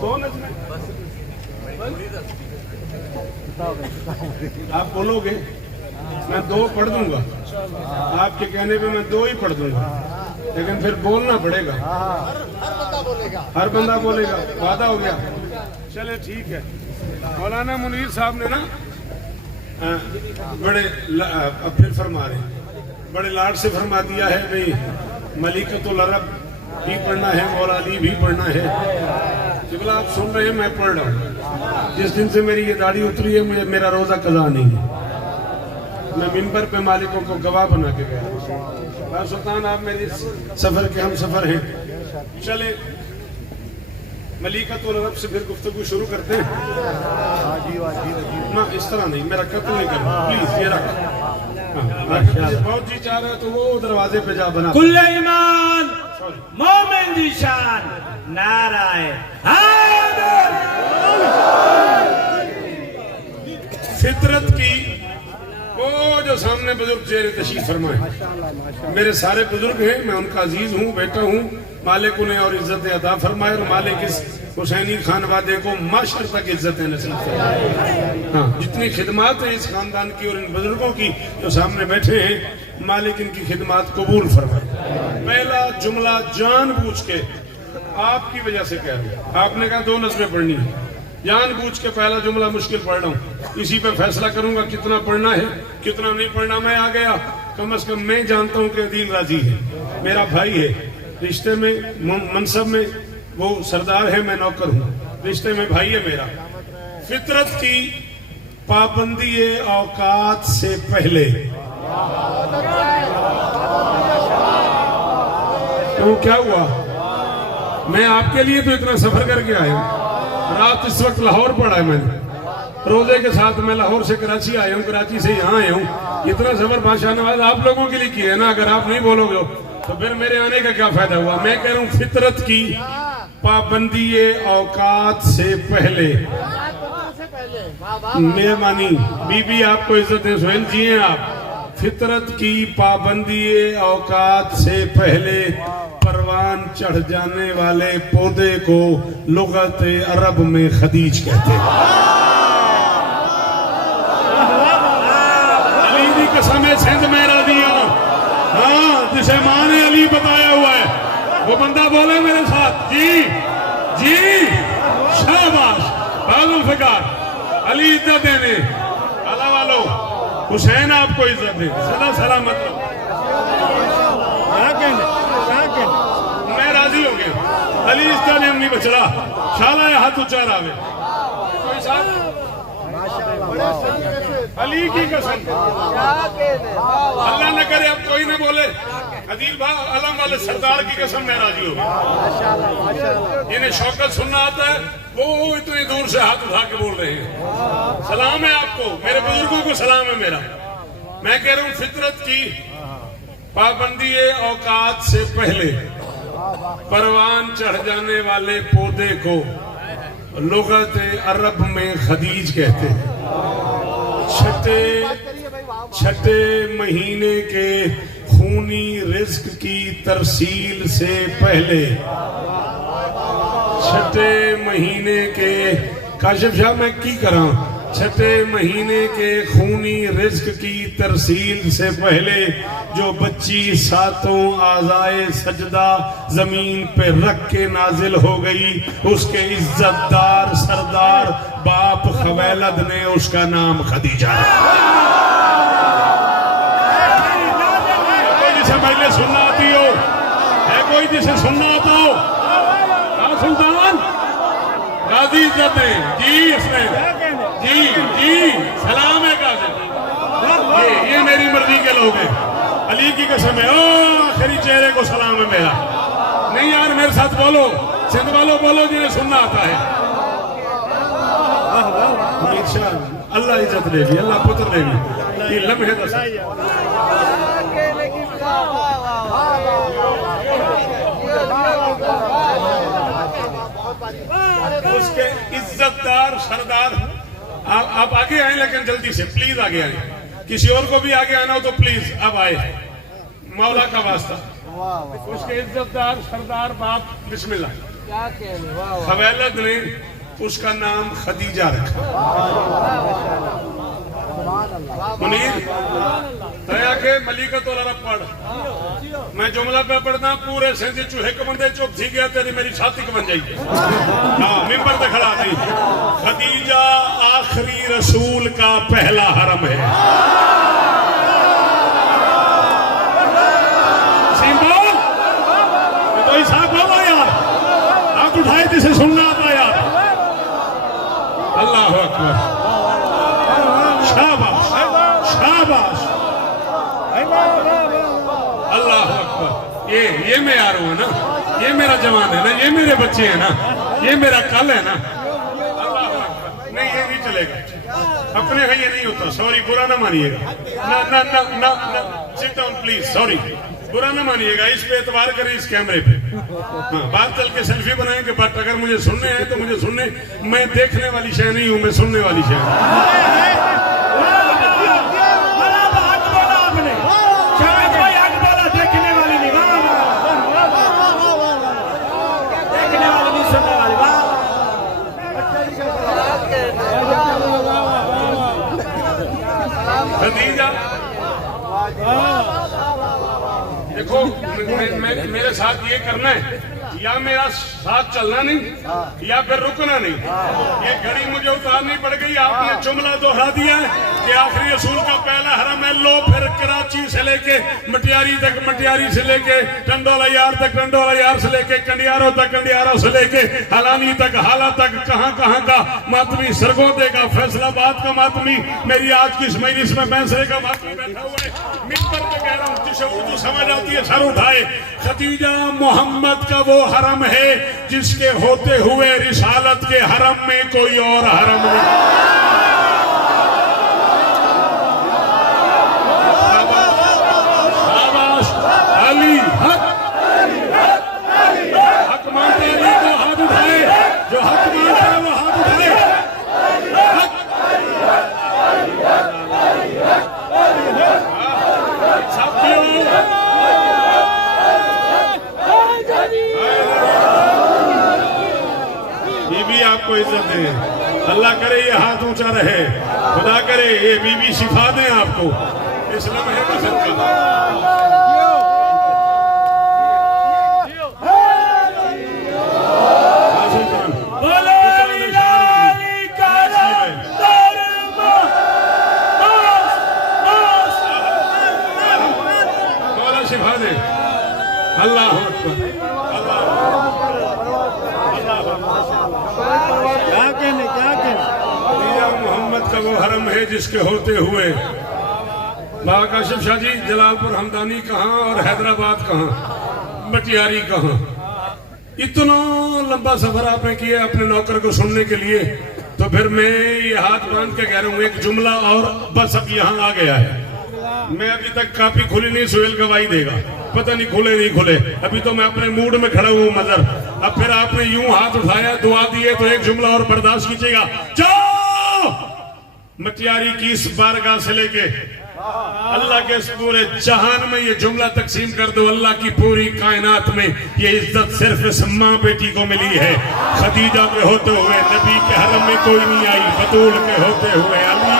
दो नज़में आप बोलोगे मैं दो पढ़ दूंगा, आपके कहने पे मैं दो ही पढ़ दूंगा, लेकिन फिर बोलना पड़ेगा। हर बंदा बोलेगा, वादा हो गया। चले ठीक है। मौलाना मुनीर साहब ने ना बड़े अब फिर फरमा रहे, बड़े लाड से फरमा दिया है भाई मलिकतुल अरब भी पढ़ना है, मौला अली भी पढ़ना है। जिबला आप सुन रहे हैं, मैं पढ़ रहा हूँ। जिस दिन से मेरी ये दाढ़ी उतरी है, मुझे मेरा रोजा कज़ा नहीं है। मैं मिंबर पे मालिकों को गवाह बना के गया। सुल्तान आप मेरे सफर के हम सफर हैं। चले मलिकतुल अरब से फिर गुफ्तगू शुरू करते हैं ना। इस तरह नहीं, मेरा कत्ल नहीं करना प्लीज, ये रख। बहुत जी चाह रहे तो वो दरवाजे पे जा बना। कुल्ले ईमान मोमिन दी शान नाराए हैदर। फितरत की वो जो सामने बुजुर्ग चेहरे तशरीफ फरमाए, मेरे सारे बुजुर्ग हैं, मैं उनका अजीज हूँ, बेटा हूँ। मालिक उन्हें और इज्जत अता फरमाए और मालिक इस हुसैनी खानवादे को माशर तक इज्जत नसीब फरमाए। हाँ, जितनी खिदमात है इस खानदान की और इन बुजुर्गों की जो सामने बैठे हैं, मालिक इनकी खिदमात कबूल फरमाए। पहला जुमला जानबूझ के आपकी वजह से कह रहा हूँ। आपने कहा दो नज़में पढ़नी है, जानबूझ के पहला जुमला मुश्किल पढ़ रहा हूँ। इसी पे फैसला करूंगा कितना पढ़ना है कितना नहीं पढ़ना। मैं आ गया, कम से कम मैं जानता हूँ कि अदील राजी है, मेरा भाई है, रिश्ते में मनसब में वो सरदार है, मैं नौकर हूँ, रिश्ते में भाई है मेरा। फितरत की पाबंदी औकात से पहले, तो क्या हुआ? मैं आपके लिए तो इतना सफर करके आया हूँ। रात इस वक्त लाहौर पड़ा है, मैंने रोजे के साथ मैं लाहौर से कराची आया हूँ, कराची से यहाँ आया हूँ। इतना सफर बादशाह नवाज आप लोगों के लिए किया है ना। अगर आप नहीं बोलोगे तो फिर मेरे आने का क्या फायदा हुआ? मैं कह रहा हूँ फितरत की पाबंदी औकात से पहले। मेहरबानी बीबी आपको इज्जत है, सुहेल जी हैं आप। फितरत की पाबंदी औकात से पहले परवान चढ़ जाने वाले पौधे को लुगत अरब में खदीज कहते हैं। अली की कसम है, सिंध में दिया। हाँ, जिसे माँ ने अली बताया हुआ है वो बंदा बोले मेरे साथ, जी जी शाबाश बाजुल फिकार। अली इज्जत देने अला वालो, हुसैन आपको इज्जत दे, सदा सलामत रहो। मैं राजी हो गया। अली इज्जत ने हम नहीं बचला, शाला या हाथ ऊंचा रावे। कोई साहब अली की कसम, अल्लाह न करे अब कोई न बोले। अदील भाई अलम वाले सरदार की कसम मैं राजी हो गया। जिन्हें शौकत सुनना आता है वो इतनी दूर से हाथ उठा के बोल रहे हैं। सलाम है आपको, मेरे बुजुर्गों को सलाम है मेरा। मैं कह रहा हूँ फितरत की पाबंदी औकात से पहले परवान चढ़ जाने वाले पौधे को लुगत अरब में खदीज कहते हैं। छठे महीने के खूनी रिज्क की तरसील से पहले, छठे महीने के काशिफ शाह मैं की करा, छठे महीने के खूनी रिज्क की तरसील से पहले जो बच्ची सातों आज़ाए सजदा जमीन पे रख के नाजिल हो गई, उसके इज्जतदार सरदार बाप खवैलद ने उसका नाम खदीजा रखा। जिसे पहले सुनना आती हो है, कोई जिसे सुनना आता हो, सुल्तान गाजी इज्जत है जी, इसने जी जी सलाम है गाजी। ये मेरी मर्जी के लोग हैं, अली की कसम है। ओ आखिरी चेहरे को सलाम है मेरा। नहीं यार मेरे साथ बोलो, सिंध वालों बोलो जिन्हें सुनना आता है। अल्लाह इज्जत देगी, अल्लाह पुत्र देगी। ये लम्हे उसके इज्जतदार सरदार आप आगे आए, लेकिन जल्दी से प्लीज आगे आए। किसी और को भी आगे आना हो तो प्लीज अब आए, मौला का वास्ता। उसके इज्जतदार सरदार बाप बिस्मिल्लाह क्या कहने, वाह वाह। खवैलद ने उसका नाम खदीजा रखा। मुनीर तया के मलिकतुल अरब पढ़, मैं जुमला पे पढ़ना पूरे सिंध चूहे के बंदे चुप थी गया तेरी मेरी छाती के बन जाएगी। हाँ मिंबर पे खड़ा थी। खदीजा आखिरी रसूल का पहला हरम है। सिंबल तो हिसाब बोलो यार, आप उठाए जिसे सुनना आता यार। अल्लाह अकबर, शाबाश शाबाश, अल्लाह अकबर। ये मैं आ रहा हूँ ना, ये मेरा जवान है ना, ये मेरे बच्चे हैं ना, ये मेरा कल है ना। अल्लाह अकबर। नहीं ये नहीं चलेगा, अपने यहाँ ये नहीं होता। सॉरी बुरा ना मानिएगा, ना ना ना ना ना, सिट डाउन प्लीज, सॉरी बुरा ना मानिएगा। इस पे एतबार करें, इस कैमरे पे। हाँ बात चल के सेल्फी बनाएंगे, बट अगर मुझे सुनने हैं तो मुझे सुनने, मैं देखने वाली शय नहीं हूँ, मैं सुनने वाली शय हूँ। खदीजा देखो मेरे साथ ये करना है, या मेरा साथ चलना नहीं या फिर रुकना नहीं। ये घड़ी मुझे उतारनी पड़ गई। आपने जुमला दोहरा दिया है कि आखिरी रसूल का पहला हरम है। लो फिर कराची से लेके मटियारी तक, मटियारी से लेके टंडोला यार तक, टंडोला यार से लेके कंडियारों तक, कंडियारों से लेके हलानी तक, हाला तक, कहां कहां का मातमी, सरगोदे का, फैसलाबाद का मातमी, मेरी आज की इस मजलिस में बैंसरे का मातमी बैठा हुआ है। मिंबर पे कह रहा हूं, जिसे उर्दू समझ आती है सर उठाए। खदीजा मोहम्मद का वो हरम है जिसके होते हुए रिसालत के हरम में कोई और हरम नहीं। शाबाश अली हक, हक मानते अली को हाथ उठाए, जो हक मानता है वो हाथ उठाए। हक साथियों, बीबी आपको इज्जत दे, अल्लाह करे ये हाथ ऊंचा रहे, खुदा करे ये बीबी शिफा दें आपको इस लम्हे का सदका। मौला शिफा दे। अल्लाह अकबर, मोहम्मद का वो हरम है जिसके होते हुए बाबा काशिफ शाह जी जलालपुर हमदानी कहाँ और हैदराबाद कहाँ, मटियारी कहाँ। इतना लंबा सफर आपने किया अपने नौकर को सुनने के लिए, तो फिर मैं ये हाथ बांध के कह रहा हूँ एक जुमला और बस अब यहाँ आ गया है। मैं अभी तक काफी खुली नहीं, सुहेल गवाही देगा, पता नहीं खुले नहीं खुले, अभी तो मैं अपने मूड में खड़ा हूँ मजर। अब फिर आपने यूं हाथ उठाया, दुआ दिए, तो एक जुमला और बर्दाश्त कीजिएगा। जाओ मटियारी की इस बारगाह से लेके अल्लाह के इस पूरे जहान में ये जुमला तकसीम कर दो। अल्लाह की पूरी कायनात में ये इज्जत सिर्फ इस माँ बेटी को मिली है। खदीजा के होते हुए नबी के हरम में कोई नहीं आई, बतूल के होते हुए अली।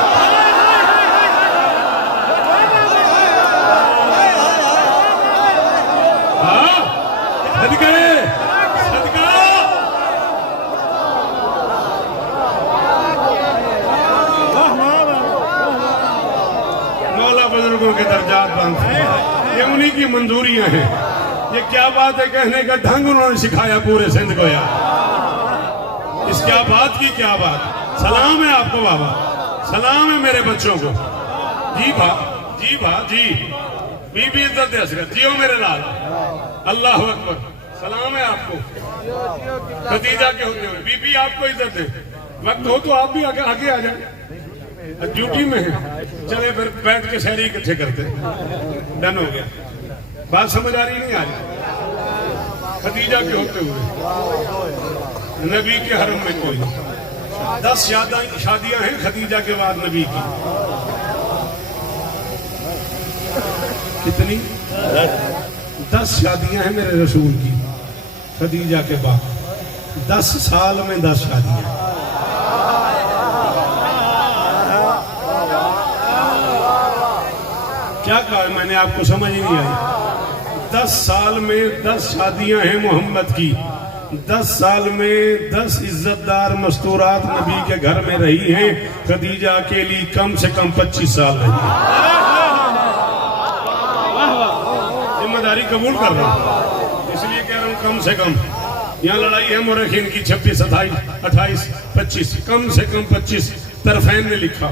मौला बुजुर्गों के दर्जात बांधते हैं, ये उन्हीं की मंजूरियां हैं। ये क्या बात है, कहने का ढंग उन्होंने सिखाया पूरे सिंध को यार। इस क्या बात की क्या बात। सलाम है आपको बाबा, सलाम है मेरे बच्चों को। जी भा, जी भा, जी बीबी इज्जत दे असगर, जियो मेरे लाल। अल्लाह अकबर, सलाम है आपको। खदीजा के होते हुए बीबी आपको इज्जत दे। वक्त हो तो आप भी आगे आगे आ जाए, ड्यूटी में है। चले फिर बैठ के शहरी इकट्ठे करते, डन हो गया। बात समझ आ रही नहीं आज। खदीजा के होते हुए नबी के हरम में कोई 10 शादियां हैं खदीजा के बाद नबी की। कितनी? 10 शादियां हैं मेरे रसूल की खदीजा के बाद। 10 साल में 10 शादियां। क्या कहा मैंने, आपको समझ ही नहीं आई। 10 साल में 10 शादियां हैं मोहम्मद की। 10 साल में 10 इज्जतदार मस्तूरात नबी के घर में रही हैं। खदीजा अकेली कम से कम 25 साल रही है। जिम्मेदारी कबूल कर रहा हूं, इसलिए कह रहा हूं कम से कम। यहाँ लड़ाई है मुरखीन की 26, 27, 28, 25, कम से कम 25 तरफैन ने लिखा,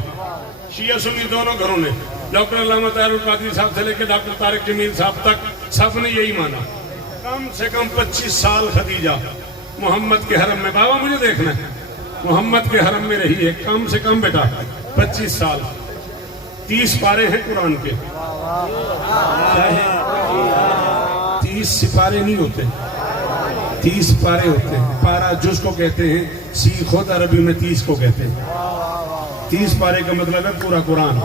शिया सुन्नी दोनों घरों ने। डॉक्टर अल्लामा तारुल कादरी साहब से लेकर डॉक्टर तारिक जमील साहब तक सबने यही माना, कम से कम 25 साल खदीजा मोहम्मद के हरम में। बाबा मुझे देखना है, मोहम्मद के हरम में रही है कम से कम बेटा 25 साल। 30 पारे हैं कुरान के। 30 सिपारे नहीं होते, 30 पारे होते हैं। पारा जुज को कहते हैं, सीखो अरबी में 30 को कहते हैं। 30 पारे का मतलब है पूरा कुरान।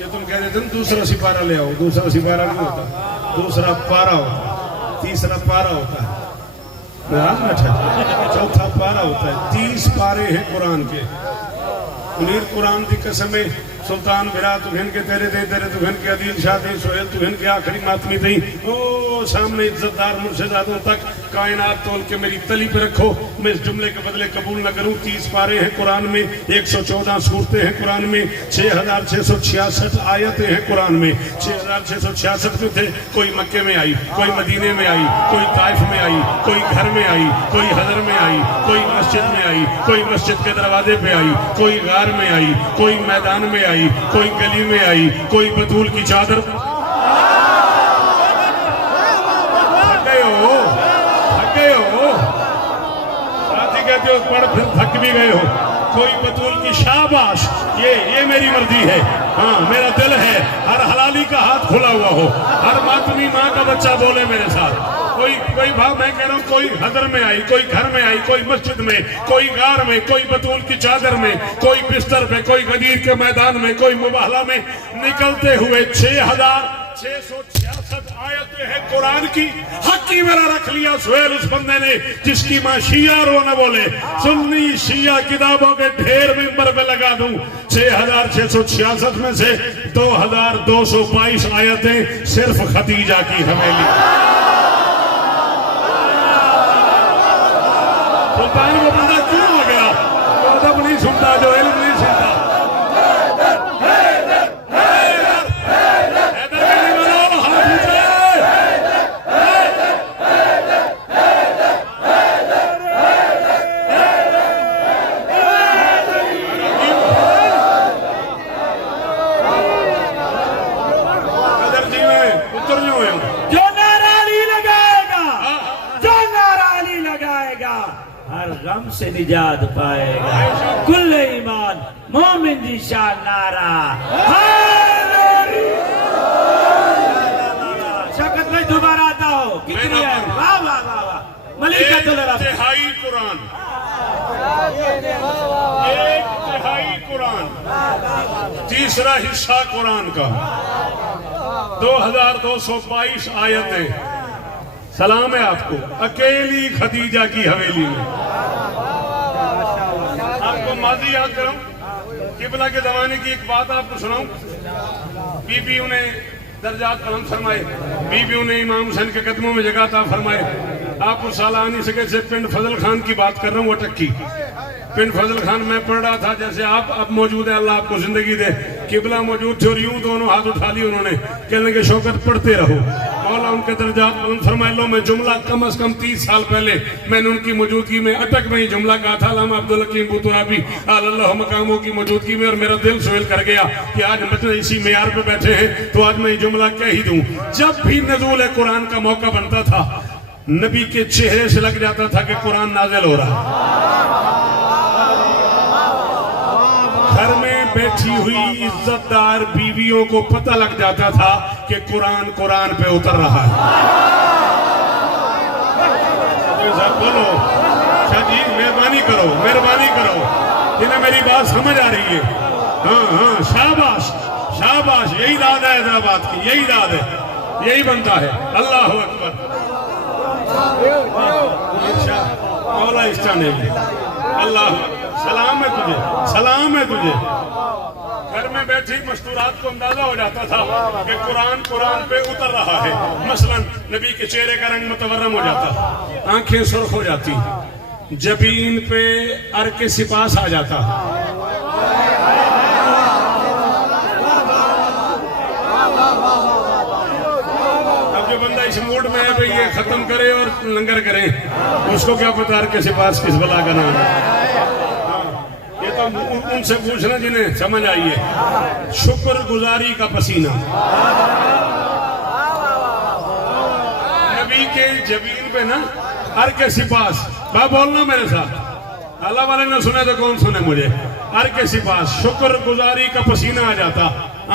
ये तुम कह देते दूसरा सिपारा ले आओ, दूसरा सिपारा नहीं होता, दूसरा पारा होता है, तीसरा पारा होता है, चौथा पारा होता है। 30 पारे हैं कुरान के। मुनीर कुरान की कसम सुल्तान बिरा तुघन के तेरे दे तेरे तुघन के अदील शाह दे सोहेल तुघन के आखिरी मातमी दई। ओ सामने इज्जतदार मुर्शिदादों तक कायनात तोल के मेरी तली पे रखो, मैं इस जुमले के बदले कबूल न करूं। 30 पारे हैं कुरान में, 114 सूरतें हैं कुरान में, 6666 आयतें हैं कुरान में। 6666 में थे, कोई मक्के में आई, कोई मदीने में आई, कोई ताइफ में आई, कोई घर में आई, कोई हजर में आई, कोई मस्जिद में आई, कोई मस्जिद के दरवाजे पे आई, कोई गार में आई, कोई मैदान में आई, कोई गली में आई, कोई बतूल की चादर। थक गए हो साथी, कहते हो पढ़ फिर थक भी गए हो। कोई बतूल की शाबाश, ये मेरी मर्जी है, हाँ मेरा दिल है। हर हलाली का हाथ खुला हुआ हो, हर मातमी माँ का बच्चा बोले मेरे साथ। कोई भाव मैं कह रहा हूँ, कोई हजर में आई, कोई घर में आई, कोई मस्जिद में, कोई गार में, कोई बतूल की चादर में, कोई बिस्तर पे, कोई गदीर के मैदान में, कोई मुबाहला में निकलते हुए 6666 आयतें हैं कुरान की। हक ही मेरा रख लिया सुहेल उस बंदे ने जिसकी माँ शिया रो न बोले। सुन्नी शिया किताबों के ढेर मिंबर पे लगा दूं। 6666 में से 2222 आयतें सिर्फ खदीजा की हवेली। सुल्तान वो बंदा क्यों हो गया जो अदब नहीं सुनता, जो इल्म नहीं सुनता। गम से निजात पाएगा। कुल ईमान मोमिन जी शान नारा। शौकत भाई दोबारा आता हो, कितनी है? वाह वाह वाह वाह। मलिका तिहाई कुरान, 1/3 कुरान, तीसरा हिस्सा कुरान का, 2222 आयतें। सलाम है आपको, अकेली खदीजा की हवेली में। आपको माजी याद कराऊं, किबला के जमाने की एक बात आपको सुनाऊं। बीबियों ने दर्जात बुलंद फरमाए, बीबियों ने इमाम हुसैन के कदमों में जगह था फरमाए। आपको सालानी सके से पिंड फजल खान की बात कर रहा हूँ, अटक की। पिंड फजल खान में पढ़ रहा था, जैसे आप अब मौजूद है, अल्लाह आपको जिंदगी दे। किबला मौजूद थे और यूं दोनों हाथ उठा लिए उन्होंने, कहने के शौकत पढ़ते रहो। मौला उनके दर्जा बुलंद फरमाए। लो मैं जुमला कम से कम 30 साल पहले मैंने उनकी मौजूदगी में अटक में ही जुमला कहा था, अल्लामा अब्दुल हकीम बुतुराबी अल्लाह मकामों की मौजूदगी में, और मेरा दिल सुहेल कर गया कि आज मतलब इसी मेयार पे बैठे हैं तो आज मैं ये जुमला कह ही दूं। जब भी नज़ूल कुरान का मौका बनता था, नबी के चेहरे से लग जाता था कि कुरान नाजिल हो रहा है। घर में बैठी हुई इज्जतदार बीवियों को पता लग जाता था कि कुरान पे उतर रहा है। तो बोलो शाह जी, मेहरबानी करो, जिन्हें मेरी बात समझ आ रही है। हाँ, शाबाश, यही दाद है हैदराबाद की, यही दाद है। यही बनता है। अल्लाह अकबर। मौला इष्टा नहीं। अल्लाह सलाम है तुझे, सलाम है तुझे। घर में बैठी मस्तूरात को अंदाजा हो जाता था कि कुरान पे उतर रहा है। मसलन नबी के चेहरे का रंग मुतवर्रम हो जाता, आंखें सुर्ख हो जाती, जबीन पे अर्क सिपास आ जाता। अब जो बंदा इस मूड में है भाई ये खत्म करे और लंगर करे, उसको क्या पता अर्क सिपास किस बला का नाम है। ये तो उनसे पूछना जिन्हें समझ आई है। शुक्र गुजारी का पसीना, नबी के जबीन पे ना अर्क सिपास। बात बोलना मेरे साथ, अल्लाह वाले ने सुने तो कौन सुने मुझे। अर्क सिपास, शुक्र गुजारी का पसीना आ जाता,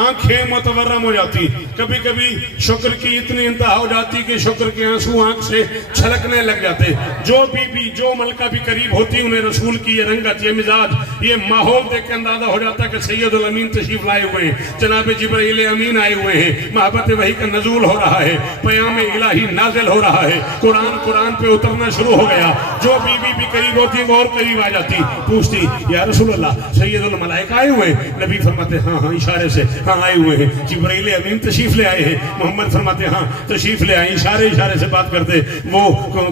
आंखें मुतवर्रम हो जाती। कभी कभी शुक्र की इतनी इंतहा हो जाती कि शुक्र के आंसू आंख से छलकने लग जाते। जो बीबी जो मलका भी करीब होती उन्हें रसूल की ये रंगत, ये मिजाज, ये माहौल देख के अंदाजा हो जाता कि सैयदुल अमीन तशरीफ लाए हुए हैं, जनाब जिब्राइल अमीन आए हुए हैं, मोहब्बत वही का नजूल हो रहा है, पयाम इलाही नाजिल हो रहा है, कुरान पे उतरना शुरू हो गया। जो बीबी भी करीब होती वो और करीब आ जाती, पूछती या रसूलल्लाह सैयदुल मलाइका आए हुए हैं? नबी फरमाते हाँ हाँ, इशारे से हाँ आए हुए हैं। जिब्राइल अमीन तशरीफ ले आए हैं। मोहम्मद फरमाते हाँ तशरीफ ले आए। इशारे से बात करते, वो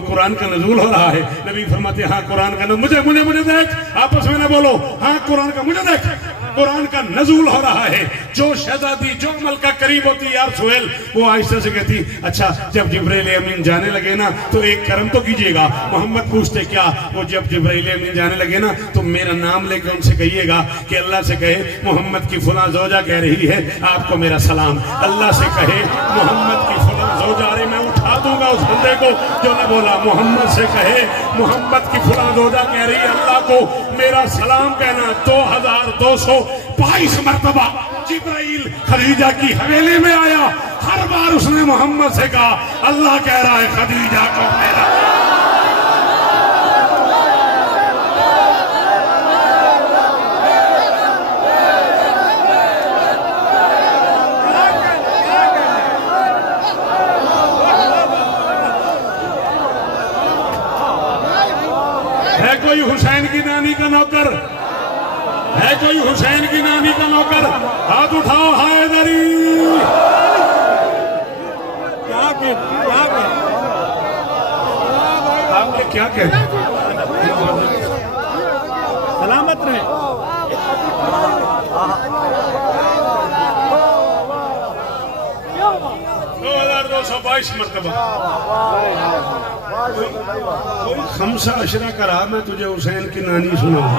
कुरान का नजूल हो रहा है। नबी फरमाते हाँ कुरान का मुझे मुझे मुझे देख, आपस में ना बोलो, हाँ कुरान का मुझे देख, कुरान का नजूल हो रहा है। जो शहजादी जो मलका करीब होती यार सुहेल, वो आहिस्ता से कहती अच्छा जब जिब्राइल अमीन जाने लगे ना तो एक करम तो कीजिएगा। मोहम्मद पूछते क्या? वो जब जिब्राइल अमीन जाने लगे ना तो मेरा नाम लेकर उनसे कहिएगा कि अल्लाह से कहे मोहम्मद की फुला जोजा कह रही है आपको मेरा सलाम। अल्लाह से कहे मोहम्मद की फुला जोजा, अरे मैं उठा दूंगा उस बंदे को जो ने बोला। मोहम्मद से कहे मोहम्मद की फुला जोजा कह रही है अल्लाह को मेरा सलाम कहना। 2222 मरतबा जिब्राइल खदीजा की हवेली में आया। हर बार उसने मोहम्मद से कहा अल्लाह कह रहा है खदीजा को मेरा। है कोई हुसैन की नानी का नौकर? है कोई हुसैन की नानी का नौकर? हाथ उठाओ। हैदरी आपने क्या कहते? सलामत रहे। 2222 मरतबा। कोई खमसा अशरा करा मैं तुझे हुसैन की नानी सुनाऊं।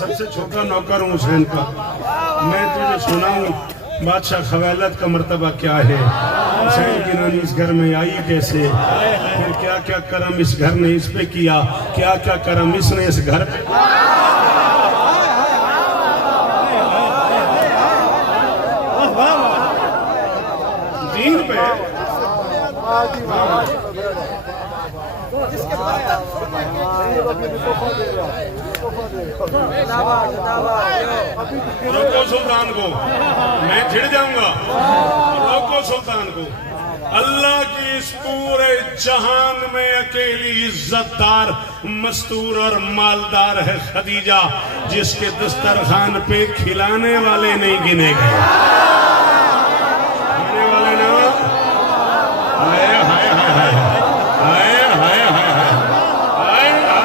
सबसे छोटा नौकर हूँ हुसैन का, मैं तुझे सुनाऊं बादशाह खवालत का मर्तबा क्या है। हुसैन की नानी इस घर में आई कैसे, फिर क्या क्या करम इस घर ने इस पे किया, क्या क्या करम इसने इस घर पे। दीन पे रोको सुल्तान को, मैं छिड़ जाऊंगा। रोको सुल्तान को। अल्लाह की इस पूरे जहान में अकेली इज्जतदार मस्तूर और मालदार है खदीजा, जिसके दस्तरखान पे खिलाने वाले नहीं गिने गए। खाने वाले ना हाय हाय हाय हाय हाय हाय हाय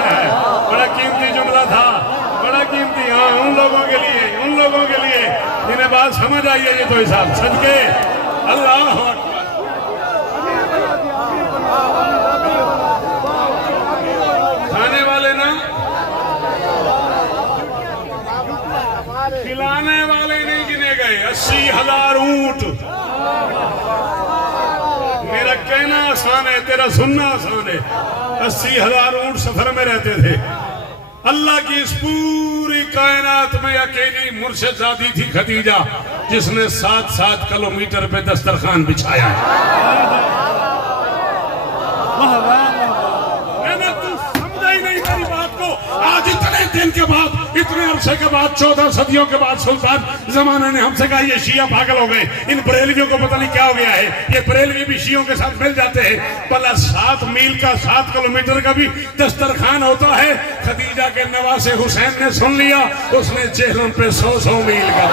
हाय। बड़ा कीमती जुमला था, बड़ा कीमती। हाँ उन लोगों के लिए जिन्हें बात समझ आई है ये तो हिसाब सदके अल्लाह अकबर। खाने वाले ना खिलाने वाले नहीं गिने गए। 80,000 ऊंट। मेरा कहना आसान है, तेरा सुनना आसान है। 80,000 ऊंट सफर में रहते थे। अल्लाह की इस पूरी कायनात में अकेली मुर्शिदादी थी खदीजा, जिसने 7-7 किलोमीटर पे दस्तरखान बिछाया। मैंने तू समझा ही नहीं मेरी बात को। आज इतने दिन के बाद इतने अरसे के बाद 14 सदियों के बाद सुल्तान जमाने ने हमसे कहा ये शिया पागल हो गए, इन बरेलवियों को पता नहीं क्या हो गया है, ये बरेलवी भी शियों के साथ मिल जाते हैं। भला 7 मील का 7 किलोमीटर का भी दस्तरखान होता है। खदीजा के नवासे हुसैन ने सुन लिया, उसने चेहरों पे 100 मील का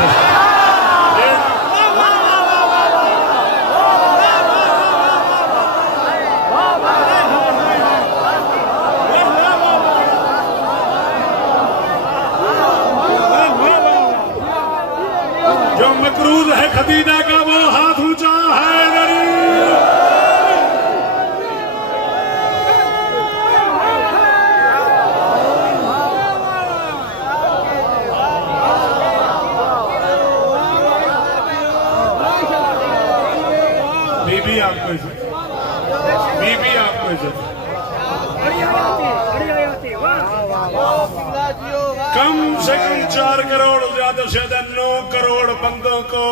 जो मकरूज है खदीजा का वो हाथ ऊंचा है गरीब। बीबी आपको इज्जत, बीबी आपको इज्जत। कम से कम 4 करोड़, ज्यादा से ज्यादा 9 करोड़ बंदों को,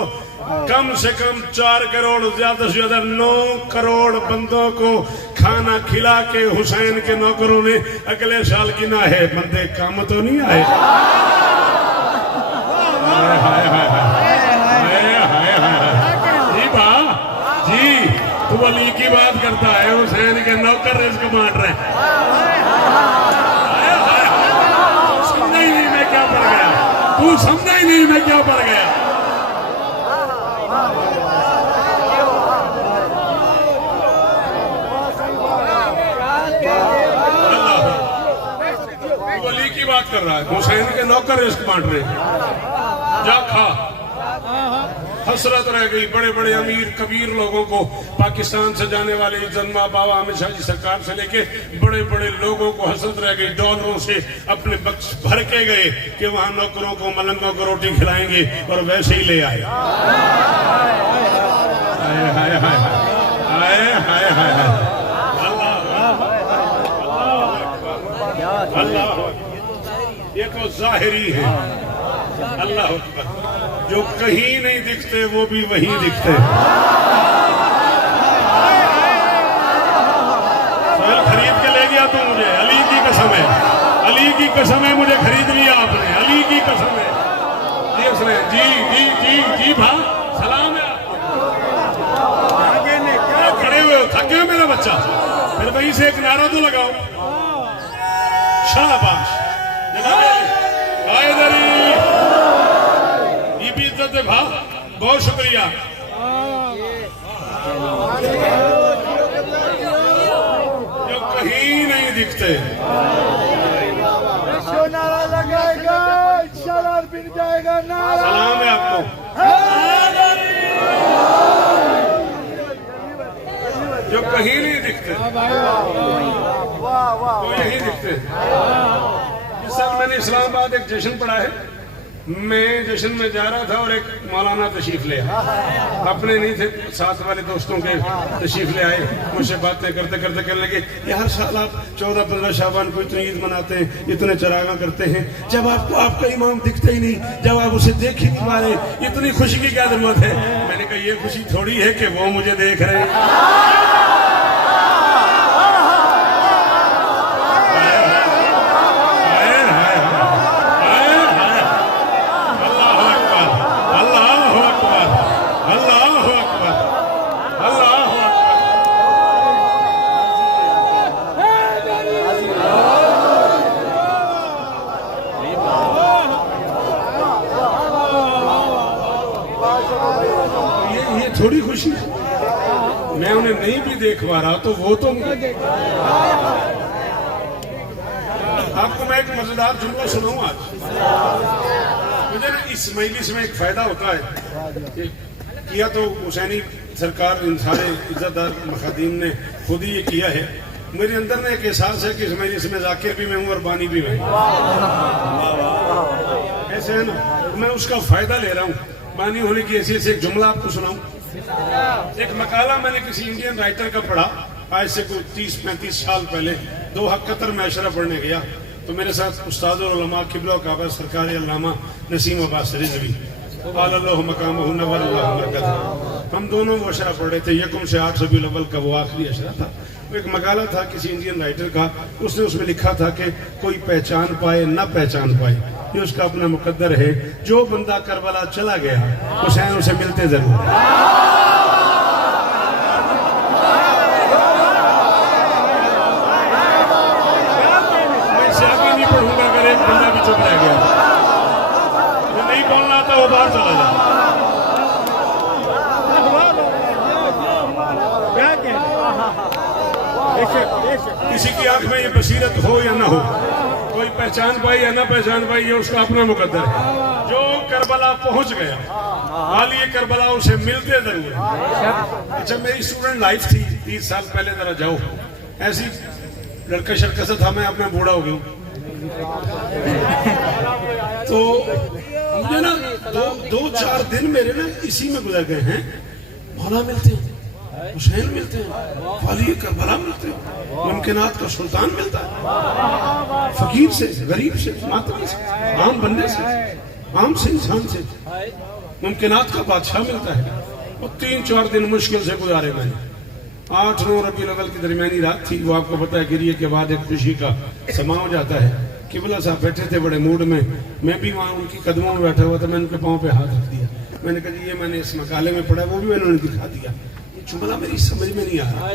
कम से कम 4 करोड़, ज्यादा से ज्यादा 9 करोड़ बंदों को खाना खिला के हुसैन के नौकरों ने अगले साल गिना है। बंदे काम तो नहीं आए। हाय हाय हाय हाय हाय हाय। जी बा जी, तू अली की बात करता है, हुसैन के नौकर रिस्क बांट रहे हैं। तू समझा ही नहीं मैं क्या पड़ गया। तू अली की बात कर रहा है, हुसैन के नौकर रिस्क बांट रहे हैं। जा खा। हसरत रह गई बड़े बड़े अमीर कबीर लोगों को, पाकिस्तान से जाने वाले जन्मा बाबा अमित शाह जी सरकार से लेके बड़े बड़े लोगों को हसरत रह गई। डॉलरों से अपने बक्स भर के गए कि वहां नौकरों को मलंगों को रोटी खिलाएंगे, और वैसे ही ले आए। हाय हाय हाय हाय हाय हाय हाय। अल्लाह, ये तो जाहिरी है। अल्लाह जो कहीं नहीं दिखते वो भी वहीं दिखते। खरीद के ले गया तू मुझे, अली की कसम है, अली की कसम है, मुझे खरीद लिया आपने, अली की कसम है। जी उसने जी जी जी जी भा सलाम है आपको। खड़े हुए थक गए मेरा बच्चा, फिर वहीं से एक नारा तो लगाओ। शाबाश इज्जत है भा, बहुत शुक्रिया। जो कहीं नहीं दिखते। नारा लगाएगा, इंशाल्लाह बिन जाएगा नारा। सलाम है आपको। जो कहीं नहीं दिखते वो यही दिखते। इस साल मैंने इस्लामाबाद एक जश्न पढ़ा है, मैं जश्न में जा रहा था और एक मौलाना तशरीफ ले आए, अपने नहीं थे साथ वाले दोस्तों के तशरीफ ले आए। मुझसे बातें करते करते कहने लगे, ये हर साल आप 14-15 शाबान को इतनी ईद मनाते हैं, इतने चरागा करते हैं, जब आपको आपका इमाम दिखता ही नहीं, जब आप उसे देख ही नहीं पा रहे, इतनी खुशी की क्या जरूरत है। मैंने कहा ये खुशी थोड़ी है कि वो मुझे देख रहे हैं। थोड़ी खुशी, मैं उन्हें नहीं भी देख पा रहा तो वो तो आपको मैं एक मजेदार जुमला सुनाऊं आज। मुझे ना इस मजलिस में एक फायदा होता है, किया तो हुसैनी सरकार इन सारे इज्जतदार मखादीम ने खुद ही ये किया है। मेरे अंदर ना एक एहसास है कि इस मजलिस में जाकिर भी मैं हूँ और बानी भी मैं, ऐसे है ना, मैं उसका फायदा ले रहा हूँ। बानी होने की हैसियत से एक जुमला आपको सुनाऊं। एक मकाला मैंने किसी इंडियन राइटर का पढ़ा, आज से कोई 30-35 साल पहले। दोहा कतर में अशरा पढ़ने गया तो मेरे साथ उस्ताद और उलमा किबला काबा सरकार अल्लामा नसीम अब्बास रिजवी हम दोनों वो अशरा पढ़ रहे थे। यकम से 8 रबीउल अव्वल का वो आखिरी अशरा था। एक मकाला था किसी इंडियन राइटर का, उसने उसमें लिखा था कि कोई पहचान पाए ना पहचान पाए, ये उसका अपना मुकद्दर है। जो बंदा करबला चला गया हुसैन उसे मिलते जरूर। मैं इससे आगे नहीं पढ़ूंगा अगर एक बंदा भी चुप रह गया, जो नहीं बोलना आता वो बाहर चला जाए। किसी की आंख में ये बसीरत हो या ना हो, कोई पहचान पाई या ना पहचान पाई, ये उसका अपना मुकद्दर है। जो करबला पहुंच गया वाली करबला उसे मिलते जरूर है। अच्छा, मेरी स्टूडेंट लाइफ थी 30 साल पहले, जरा जाओ ऐसी लड़का शड़का से था, मैं अब मैं बूढ़ा हो गया तो मुझे ना दो चार दिन मेरे ना इसी में गुजर गए हैं। मौला मिलते हैं, हुसैन मिलते हैं, वाली करबला मिलते हैं, मुमकिनात का सुल्तान मिलता है, फकीर से, गरीब से, मातमी से, आम बंदे से, आम से इंसान से मुमकिनात का बादशाह मिलता है। और 3-4 दिन मुश्किल से गुजारे मैंने। 8-9 रबीउल अव्वल की दरमियानी रात थी, वो आपको पता है गिरिए के बाद एक खुशी का समा हो जाता है। किबला साहब बैठे थे बड़े मूड में, मैं भी वहाँ उनकी कदमों में बैठा हुआ था। मैंने उनके पाँव पे हाथ रख दिया, मैंने कहा जी ये मैंने इस मकाले में पढ़ा, वो भी मैंने उन्हें दिखा दिया। जुमला मेरी समझ में नहीं आ रहा,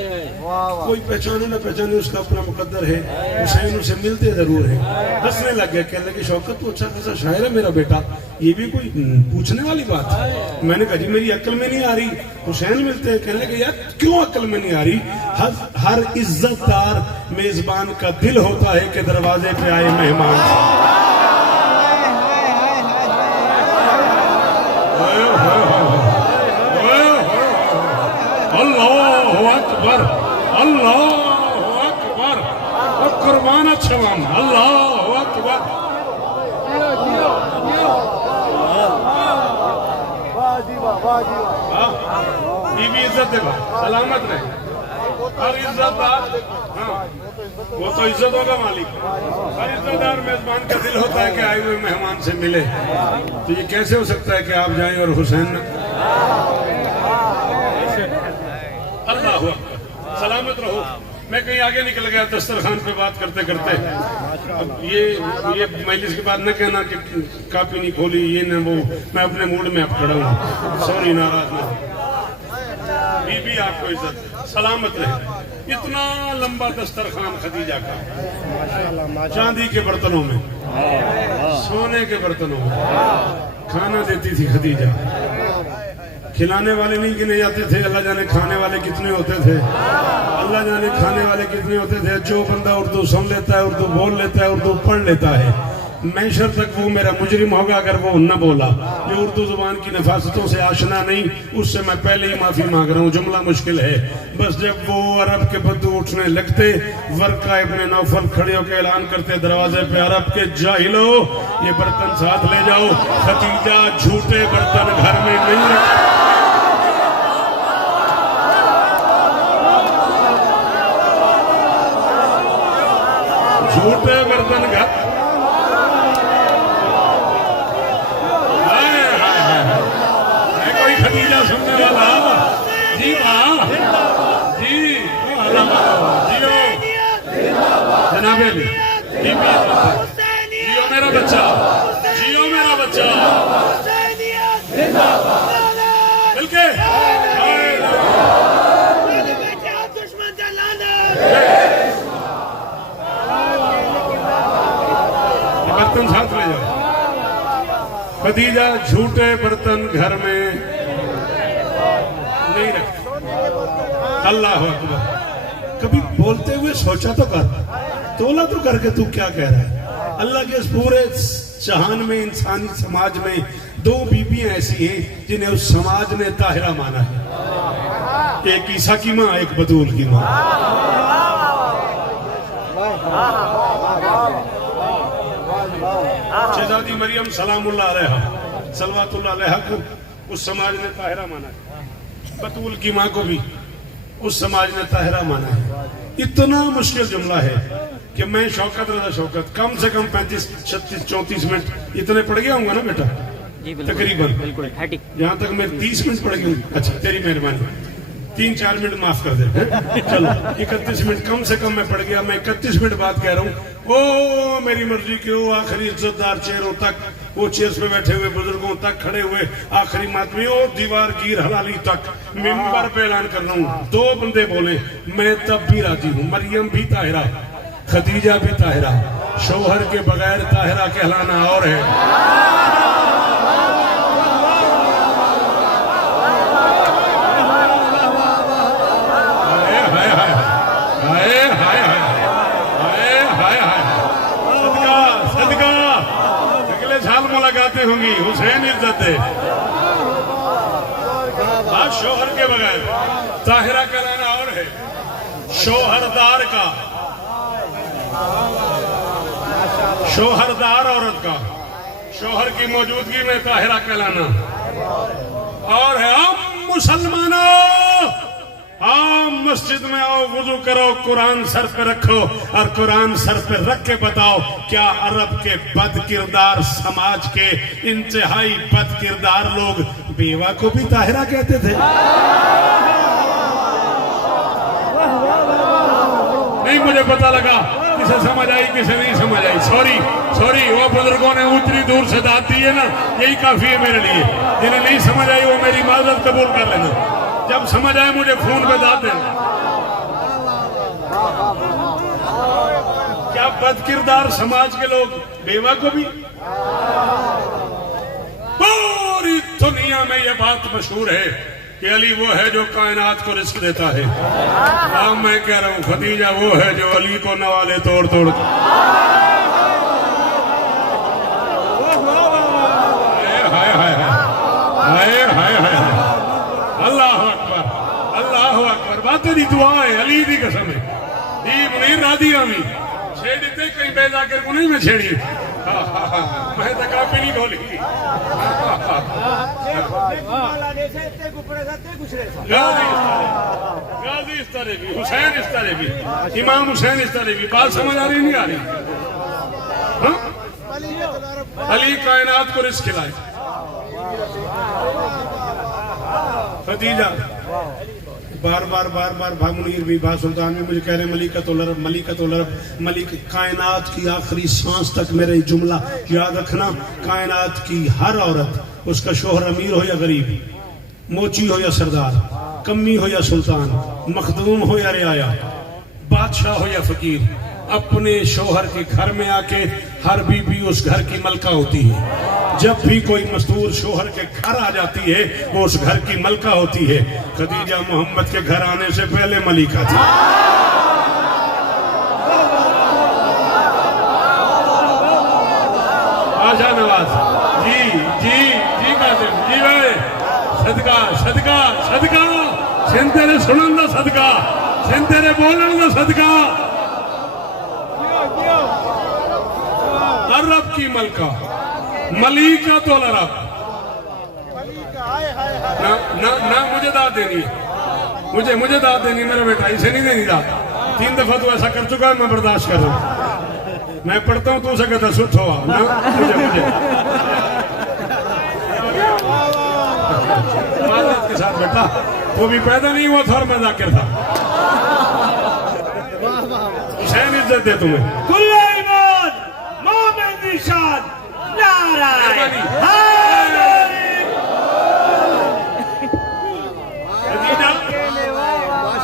कोई पहचाने ना पहचाने उसका अपना मुकद्दर है। हुसैन उसे मिलते जरूर है। हंसने लग गया, कहने लगे शौकत तो अच्छा खासा शायर है मेरा बेटा, ये भी कोई पूछने वाली बात है। मैंने कहा जी मेरी अक्ल में नहीं आ रही, हुसैन मिलते हैं। कहने लगे यार क्यों अक्ल में नहीं आ रही? हर इज्जतदार मेजबान का दिल होता है कि दरवाजे पे आए मेहमान। अल्लाहु अकबर, अल्लाहु अकबर, और कुर्बान छवाम, अल्लाहु अकबर। बीवी इज्जत देगा, सलामत रहे, हर इज्जतदार, हाँ वो तो इज्जतों का मालिक, हर इज्जतदार मेजबान का दिल होता है कि आए हुए मेहमान से मिले। तो ये कैसे हो सकता है कि आप जाएं और हुसैन अल्लाह सलामत रहो। मैं कहीं आगे निकल गया दस्तरखान पे बात करते करते। अब ये मजलिस के बाद न कहना कि कापी नहीं खोली, ये न वो, मैं अपने मूड में अब खड़ा हूँ, सॉरी नाराज ना। बीबी आपको इज्जत सलामत रहे। इतना लंबा दस्तरखान खदीजा का, चांदी के बर्तनों में, सोने के बर्तनों में खाना देती थी खदीजा। खिलाने वाले नहीं गिने जाते थे, अल्लाह जाने खाने वाले कितने होते थे, अल्लाह जाने खाने वाले कितने होते थे। जो बंदा उर्दू सुन लेता है, उर्दू बोल लेता है, उर्दू पढ़ लेता है, मैशर तक वो मेरा मुजरिम होगा अगर वो न बोला। जो उर्दू जुबान की नफासतों से आशना नहीं, उससे मैं पहले ही माफी मांग रहा हूँ, जुमला मुश्किल है। बस जब वो अरब के बद्दू उठने लगते, वर्का इब्ने नौफल खड़े होकर ऐलान करते दरवाजे पे, अरब के जाहिलो ये बर्तन साथ ले जाओ, खतीजा झूठे बर्तन घर में नहीं रखते। झूठे बर्तन घर, है कोई खदीजा सुनने वाला? जी हाँ जी, जियो जनाबे भी, जियो मेरा बच्चा, जियो मेरा बच्चा, मिलके बर्तन साथ ले जाओ। खदीजा झूठे बर्तन घर में नहीं रखते। अल्लाह अकबर। कभी बोलते हुए सोचा तो कर, तोला तो करके तू क्या कह रहा है? अल्लाह के इस पूरे जहान में, इंसानी समाज में 2 बीबियां ऐसी हैं जिन्हें उस समाज ने ताहिरा माना है। एक ईसा की माँ, एक बतूल की माँ। शहजादी मरियम सलामुल्लाह अलैहा, सलवातुल्लाह अलैहा को उस समाज ने ताहिरा माना है। बतूल की माँ को भी उस समाज ने ताहिरा माना है। इतना मुश्किल जुमला है कि मैं शौकत रजा शौकत कम से कम 35, 36, 34 मिनट इतने पढ़ गया हूँ ना बेटा, तकरीबन, बिल्कुल जहाँ तक मैं 30 मिनट पढ़ गया हूँ। अच्छा तेरी मेहरबानी। 3-4 मिनट माफ कर दे। चलो 31 मिनट कम से कम मैं पड़ गया, मैं 31 मिनट बाद कह रहा हूँ। ओ मेरी मर्जी के वो आखिरी इज्जतदार चेहरों तक, वो चेयर्स पे बैठे हुए बुजुर्गों तक, खड़े हुए आखिरी मातमी, ओ दीवार गिर हलाली तक मिंबर पे ऐलान कर रहा हूँ। 2 बंदे बोले, मैं तब भी राजी हूँ। मरियम भी ताहिरा, खदीजा भी ताहिरा, शौहर के बगैर ताहिरा कहलाना और है। मुलाकातें होंगी, हुसैन इज्जत है। आज शौहर के बगैर ताहिरा कहलाना और है। शौहरदार का, शौहरदार औरत का शौहर की मौजूदगी में ताहिरा कहलाना और है। अब मुसलमानों, आओ मस्जिद में आओ, वुजू करो, कुरान सर पे रखो और कुरान सर पे रख के बताओ, क्या अरब के बद किरदार समाज के इंतहाई बद किरदार लोग बेवा को भी ताहिरा कहते थे? नहीं, मुझे पता लगा किसे समझ आई किसे नहीं समझ आई। सॉरी सॉरी, वो बुजुर्गों ने उतनी दूर से दाद दी है ना, यही काफी है मेरे लिए। जिन्हें नहीं समझ आई वो मेरी माजरत कबूल कर लेना, जब समझ आए मुझे फोन पे दाद देना। क्या बदकिरदार समाज के लोग बेवा को भी? पूरी दुनिया में यह बात मशहूर है कि अली वो है जो कायनात को रिस्क देता है। अब मैं कह रहा हूं खदीजा वो है जो अली को नवाले तोड़ तोड़ के। हाय हाय हाय हाय हाय, अल्लाह अकबर, अल्लाह अकबर। बातें दी दुआ है, अली दी कसम है। दी मुनीर रादी आमी छेड़ते कहीं बेजा कर को नहीं मैं छेड़ी। मैं तो काफी नहीं खोली। गाजी इस तरह भी, हुसैन इस तरह भी, इमाम हुसैन इस तरह भी। बात समझ आ रही नहीं आ रही? अली कायनात को रिस्क खिलाए। खदीजा बार बार मुनीर भी, बा सुल्तान भी मुझे कह रहे मलिकतुल अरब, मलिकतुल अरब, मलिक। कायनात की आखिरी सांस तक मेरा जुमला याद रखना। कायनात की हर औरत, उसका शोहर अमीर हो या गरीब, मोची हो या सरदार, कम्मी हो या सुल्तान, मखदूम हो या रियाया, बादशाह हो या फकीर, अपने शोहर के घर में आके हर बीबी उस घर की मलका होती है। जब भी कोई मस्तूर शोहर के घर आ जाती है वो उस घर की मलका होती है। खदीजा मोहम्मद के घर आने से पहले मलिका थी। आशा नवाज जी जी जी कासिम जी भाई, सदका सदका सदका, सिंध तेरे सुनन दा सदका, सिंध तेरे बोलन दा सदका। अरब की मलका, मलिका तो अरब। ना मुझे दाद देनी है, मुझे दाद देनी, मेरा बेटा इसे नहीं देनी दाद। 3 दफा तो ऐसा कर चुका है, मैं बर्दाश्त कर रहा हूं। मैं पढ़ता हूं तो उसे कहता सुठ हुआ ना, मुझे माजरत के साथ बेटा, वो भी पैदा नहीं हुआ था और मैं जाकिर था। हुसैन इज्जत दे तुम्हें। कुल्ले ईमान मोमिन दी शान, नारा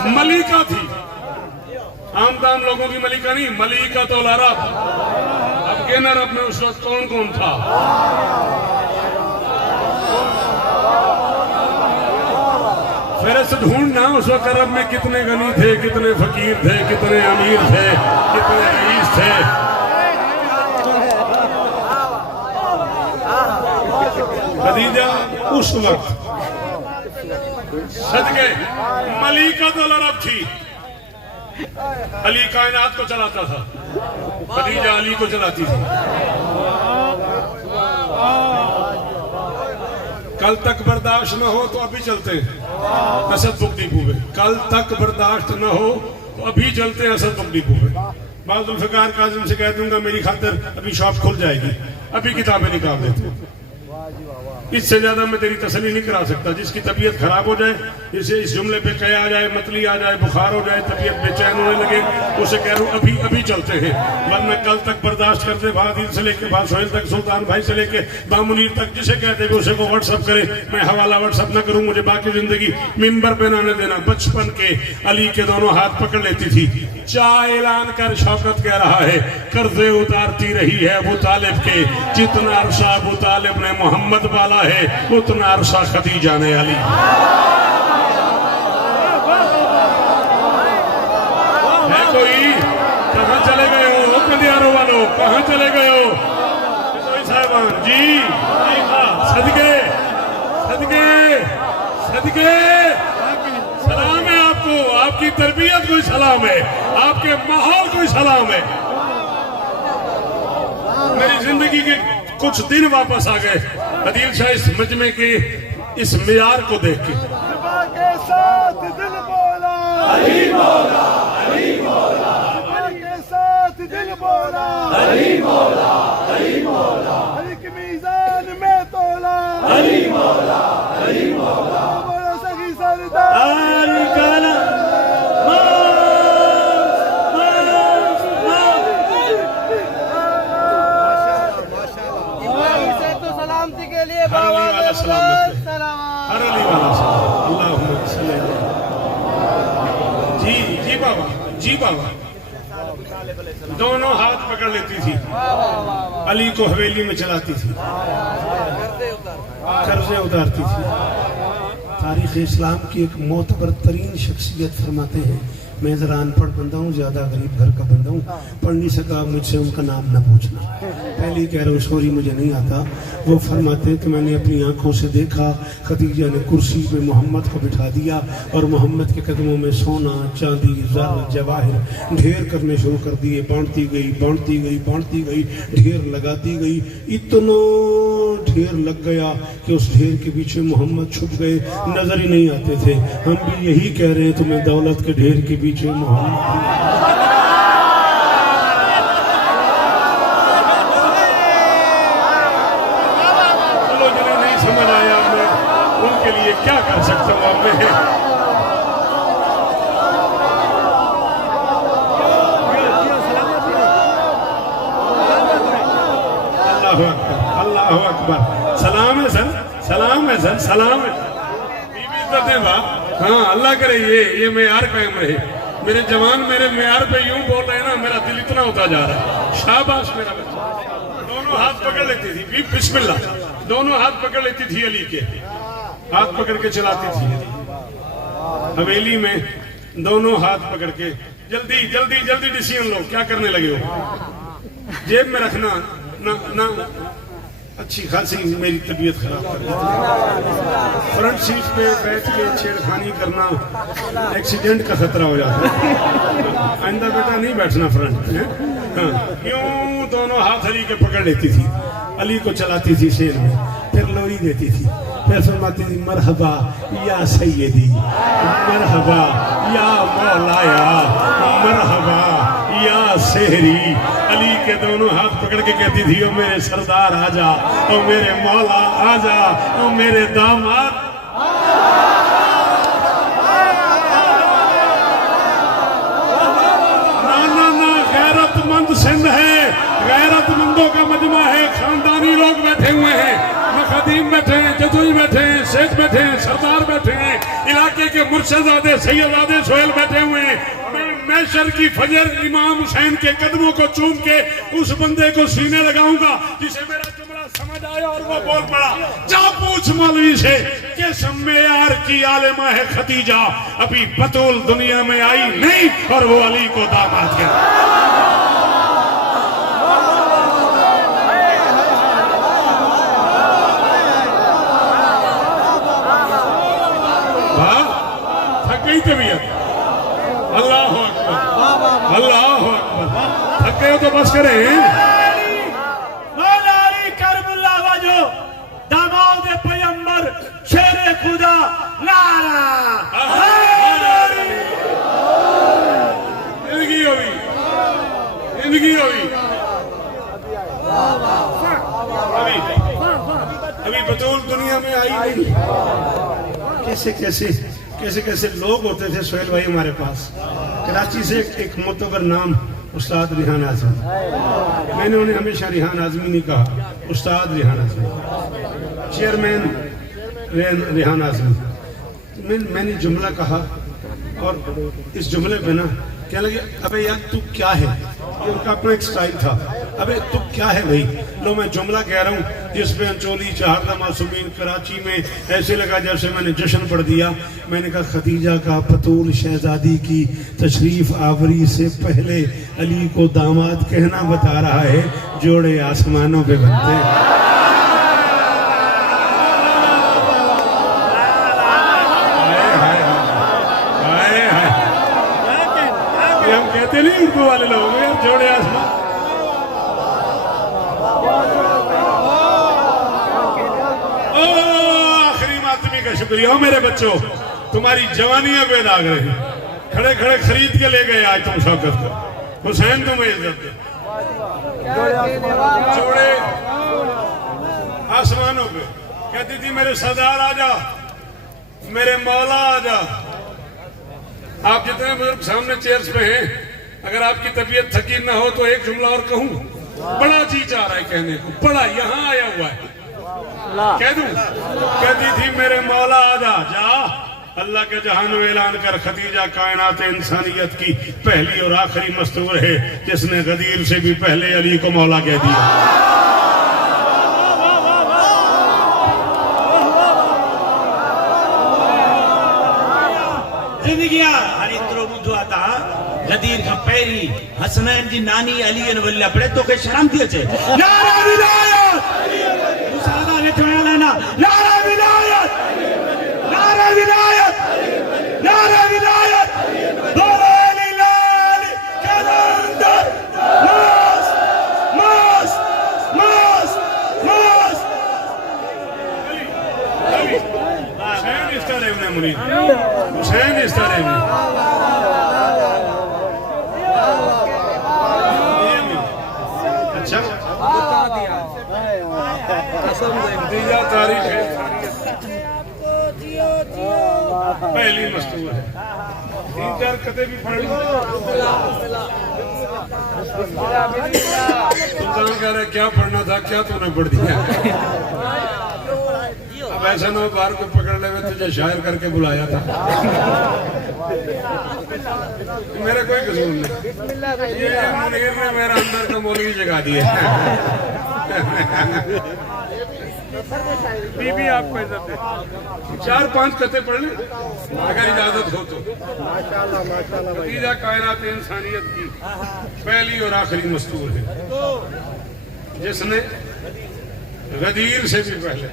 मलिका थी, आमदाम लोगों की मलिका नहीं, मलिका तो अरब। अब कहना अरब में उस वक्त कौन कौन था? फेहरिस्त ढूंढना उस वक्त अरब में कितने गनी थे, कितने फकीर थे, कितने अमीर थे, कितने रईस थे। खदीजा उस वक्त सदके मलिका तो अरब थी। अली कायनात को चलाता था, खदीजा अली को चलाती थी। कल तक बर्दाश्त न हो तो अभी चलते हैं असद बुक डिपो पे। कल तक बर्दाश्त न हो तो अभी चलते हैं असद बुक डिपो पे। बाज़ ज़ुल्फ़िकार काज़िम से कह दूंगा मेरी खातिर अभी शॉप खुल जाएगी, अभी किताबें निकाल देते हैं। इससे ज्यादा मैं तेरी तसल्ली नहीं करा सकता। जिसकी तबीयत खराब हो जाए, इसे इस जुमले पे कह आ जाए, मतली आ जाए, बुखार हो जाए, तबीयत बेचैन होने लगे, उसे कह रहा हूँ अभी अभी चलते हैं, वरना कल तक बर्दाश्त कर दे। भादिल से लेके सोहेल तक, सुल्तान भाई से लेके बामुनीर तक, जिसे कहते हैं उसे को व्हाट्सअप करे। मैं हवाला व्हाट्सअप न करूं, मुझे बाकी जिंदगी मिंबर पे ना देना। बचपन के अली के दोनों हाथ पकड़ लेती थी। चाहे ऐलान कर शौकत कह रहा है, कर्जे उतारती रही है अबू तालिब के। जितना अरसा अबू तालिब ने मोहम्मद वाला है, उतना अरसा खदीजा ने अली। है कोई? कहां चले गए हो कंदियारों वालों, कहां चले गए हो? साहिबान जी जी हाँ, सदके सदके सदके सलाम है आपको, आपकी तरबियत को सलाम है, आपके माहौल को सलाम है। मेरी जिंदगी के कुछ दिन वापस आ गए अदील शाह इस मजमे के इस मियार को देख के। के साथ दिल बोला, अली मौला, अली मौला, अली के साथ दिल बोला, अली मौला, अली मौला, अली के मीज़ान में तोला, अली मौला, अली मौला, बोला सही सरदार। अली काला सलामती के लिए हर अली वाला सलामत है, सलाम। हर अली वाला सलाम। अल्लाहुम्मा सल्ली अलैहि। जी जी बाबा, जी बाबा। दोनों हाथ पकड़ लेती थी, अली को हवेली में चलाती थी, कर्जे उतारती थी। तारीख इस्लाम की एक मोतबर तरीन शख्सियत फरमाते हैं, मैं ज़रा अनपढ़ बंदा हूँ, ज़्यादा गरीब घर का बंदा हूँ, पढ़ नहीं सका, मुझसे उनका नाम न पूछना। पहले ही कह रहा हूँ सॉरी, मुझे नहीं आता। वो फरमाते हैं कि मैंने अपनी आंखों से देखा, खदीजा ने कुर्सी में मोहम्मद को बिठा दिया और मोहम्मद के कदमों में सोना, चांदी, ज़र, जवाहिर ढेर करने शुरू कर दिए। बांटती गई, बांटती गई, बांटती गई, ढेर लगाती गई। इतना ढेर लग गया कि उस ढेर के पीछे मोहम्मद छुप गए, नजर ही नहीं आते थे। हम भी यही कह रहे हैं, तुम्हें दौलत के ढेर के पीछे मोहम्मद। चलो जिन्हें नहीं समझ आया, मैं उनके लिए क्या कर सकता हूँ। अब मैं अल्लाह अकबर। सलाम है सर, सलाम है सर, सलाम है। बीवी इज्जत है वाह। हाँ, अल्लाह करे ये मेयार कायम रहे। मेरे जवान मेरे मेयार पे यूं बोल रहे हैं ना, मेरा दिल इतना होता जा रहा है। शाबाश मेरा बच्चा। दोनों हाथ पकड़ लेती थी, बिस्मिल्लाह, दोनों हाथ पकड़ लेती थी, अली के हाथ पकड़ के चलाती थी हवेली में। दोनों हाथ पकड़ के जल्दी जल्दी जल्दी डिसीजन लो, क्या करने लगे हो? जेब में रखना ना ना। अच्छी खासी मेरी तबीयत खराब कर देती है। फ्रंट सीट पे बैठ के छेड़खानी करना, एक्सीडेंट का खतरा हो जाता है। आइंदा बेटा नहीं बैठना फ्रंट में। हाँ, यूं दोनों हाथ अली के पकड़ लेती थी, अली को चलाती थी शेर में, फिर लोरी देती थी, फिर फरमाती थी मरहबा या सैयदी, मरहबा या मौलाया, मरहबा या सेहरी। अली के दोनों हाथ पकड़ के कहती थी, ओ मेरे सरदार आजा, ओ मेरे मौला आजा, ओ मेरे दामाद। ना ना ना, गैरतमंद सिंध है, गैरतमंदों का मजमा है, खानदानी लोग बैठे हुए हैं, खदीम बैठे हैं, जदोई बैठे हैं, शेख बैठे हैं, सरदार बैठे हैं, इलाके के मुर्शदादे सैयदादे सोहेल बैठे हुए हैं। मैशर की फजर इमाम हुसैन के कदमों को चूम के उस बंदे को सीने लगाऊंगा जिसे मेरा जुमला समझ आया और वो बोल पड़ा, जा पूछ मौलवी से कि सम्मेयार की आलिमा है खदीजा, अभी बतूल दुनिया में आई नहीं और वो अली को दामाद किया। थक गई तबीयत? अल्लाह अकबर, अल्लाह अकबर। थक गए हो तो बस करें। करबला वाजो दामाद पैगंबर शेर खुदा नारा। जिंदगी होगी, जिंदगी होगी। अभी बतूल दुनिया में आई नहीं। कैसे कैसे कैसे कैसे लोग होते थे सोहेल भाई हमारे पास। कराची से एक मोतबर नाम उस्ताद रिहान आजमी, मैंने उन्हें हमेशा रिहान आजमी नहीं कहा, उस्ताद रिहान आजमी, चेयरमैन रिहान आजमी। मैंने जुमला कहा और इस जुमले पे ना क्या लगे, अबे यार तू क्या है, ये उनका अपना एक स्टाइल था, अबे तू क्या है भाई। लो मैं जुमला कह रहा हूँ जिसमें अंचोली चहारदा मासूमीन कराची में ऐसे लगा जैसे मैंने जश्न पढ़ दिया। मैंने कहा खदीजा का बतूल शहजादी की तशरीफ आवरी से पहले अली को दामाद कहना बता रहा है, जोड़े आसमानों पे बनते हैं। हम कहते नहीं उर्दू वाले लोग यार, जोड़े आसमान। ओ आखिरी मातमी का शुक्रिया हो मेरे बच्चों, तुम्हारी जवानियां बेदाग रही, खड़े खड़े खरीद के ले गए आज तुम शौकत को। हुसैन तुम्हें इज्जत दे, जोड़े आसमानों पे। कहती थी मेरे सरदार आजा, मेरे मौला आजा। आप जितने बुजुर्ग सामने चेयर्स पे हैं, अगर आपकी तबीयत थकी ना हो तो एक जुमला और कहूं, बड़ा जी चाह रहा है कहने को, बड़ा यहाँ आया हुआ है, कह दूं। कहती थी मेरे मौला आजा, जा अल्लाह के जहान में ऐलान कर, खदीजा कायनात इंसानियत की पहली और आखिरी मस्तूर है जिसने गदीर से भी पहले अली को मौला कह दिया। गदीर का पैरी हसनैन जी नानी अली वल्ला पड़े तो के शर्म थी अचे। नारा विलायत मुसादा ने चढ़ा लेना, नारा विलायत, नारा विलायत, नारा विलायत। बोलो अली लाल कलंदर मस्त मस्त मस्त मस्त। हुसैन इस तरह ने मुरीद, हुसैन इस तरह ने। खदीजा तारीख है, पहली मस्तूर है, 3-4 कते भी पढ़ लो। तुम कह रहे क्या पढ़ना था, क्या तूने पढ़ दिया। अब ऐसा ना हो बाहर को पकड़ ले, मैं तुझे शायर करके बुलाया था, मेरा कोई कसूर नहीं, ये मुनीर ने मेरा अंदर का मौलवी जगा दिया। बीबी आपको इज्जत दे, 4-5 कते पढ़ ले अगर इजाजत हो तो। खदीजा कायनात इंसानियत की पहली और आखिरी मस्तूर है जिसने गदीर से भी पहले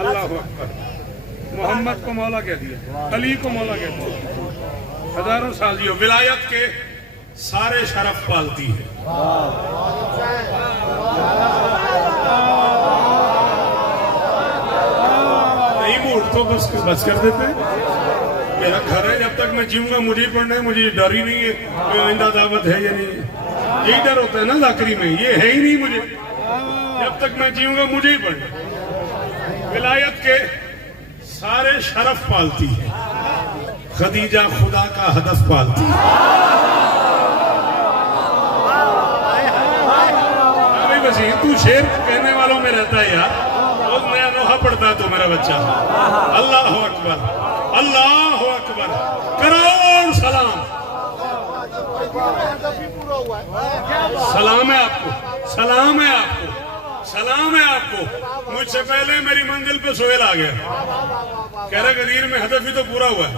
अल्लाह अकबर मोहम्मद को मौला कह दिया, अली को मौला कह दिया। हजारों साल जियो, विलायत के सारे शरफ पालती है। नहीं मूड तो बस कर देते हैं, मेरा घर है, जब तक मैं जीऊंगा मुझे ही पढ़ना है, मुझे डर ही नहीं है कोई आइंदा दावत है या नहीं। यही डर होता है ना जाकरी में, ये है ही नहीं मुझे, जब तक मैं जीऊंगा मुझे ही पढ़ना। विलायत के सारे शरफ पालती है, खदीजा खुदा का हदफ पालती है। वसीम तू शेर कहने वालों में रहता है यार, रोज नया लोहा पड़ता है तो मेरा बच्चा। अल्लाह अकबर, अल्लाह अकबर, करोड़ सलाम। सलाम है आपको, सलाम है आपको, सलाम है आपको। मुझसे पहले मेरी मंजिल पे सोहेल आ गया, कह रहा गदीर में हदफ ही तो पूरा हुआ है,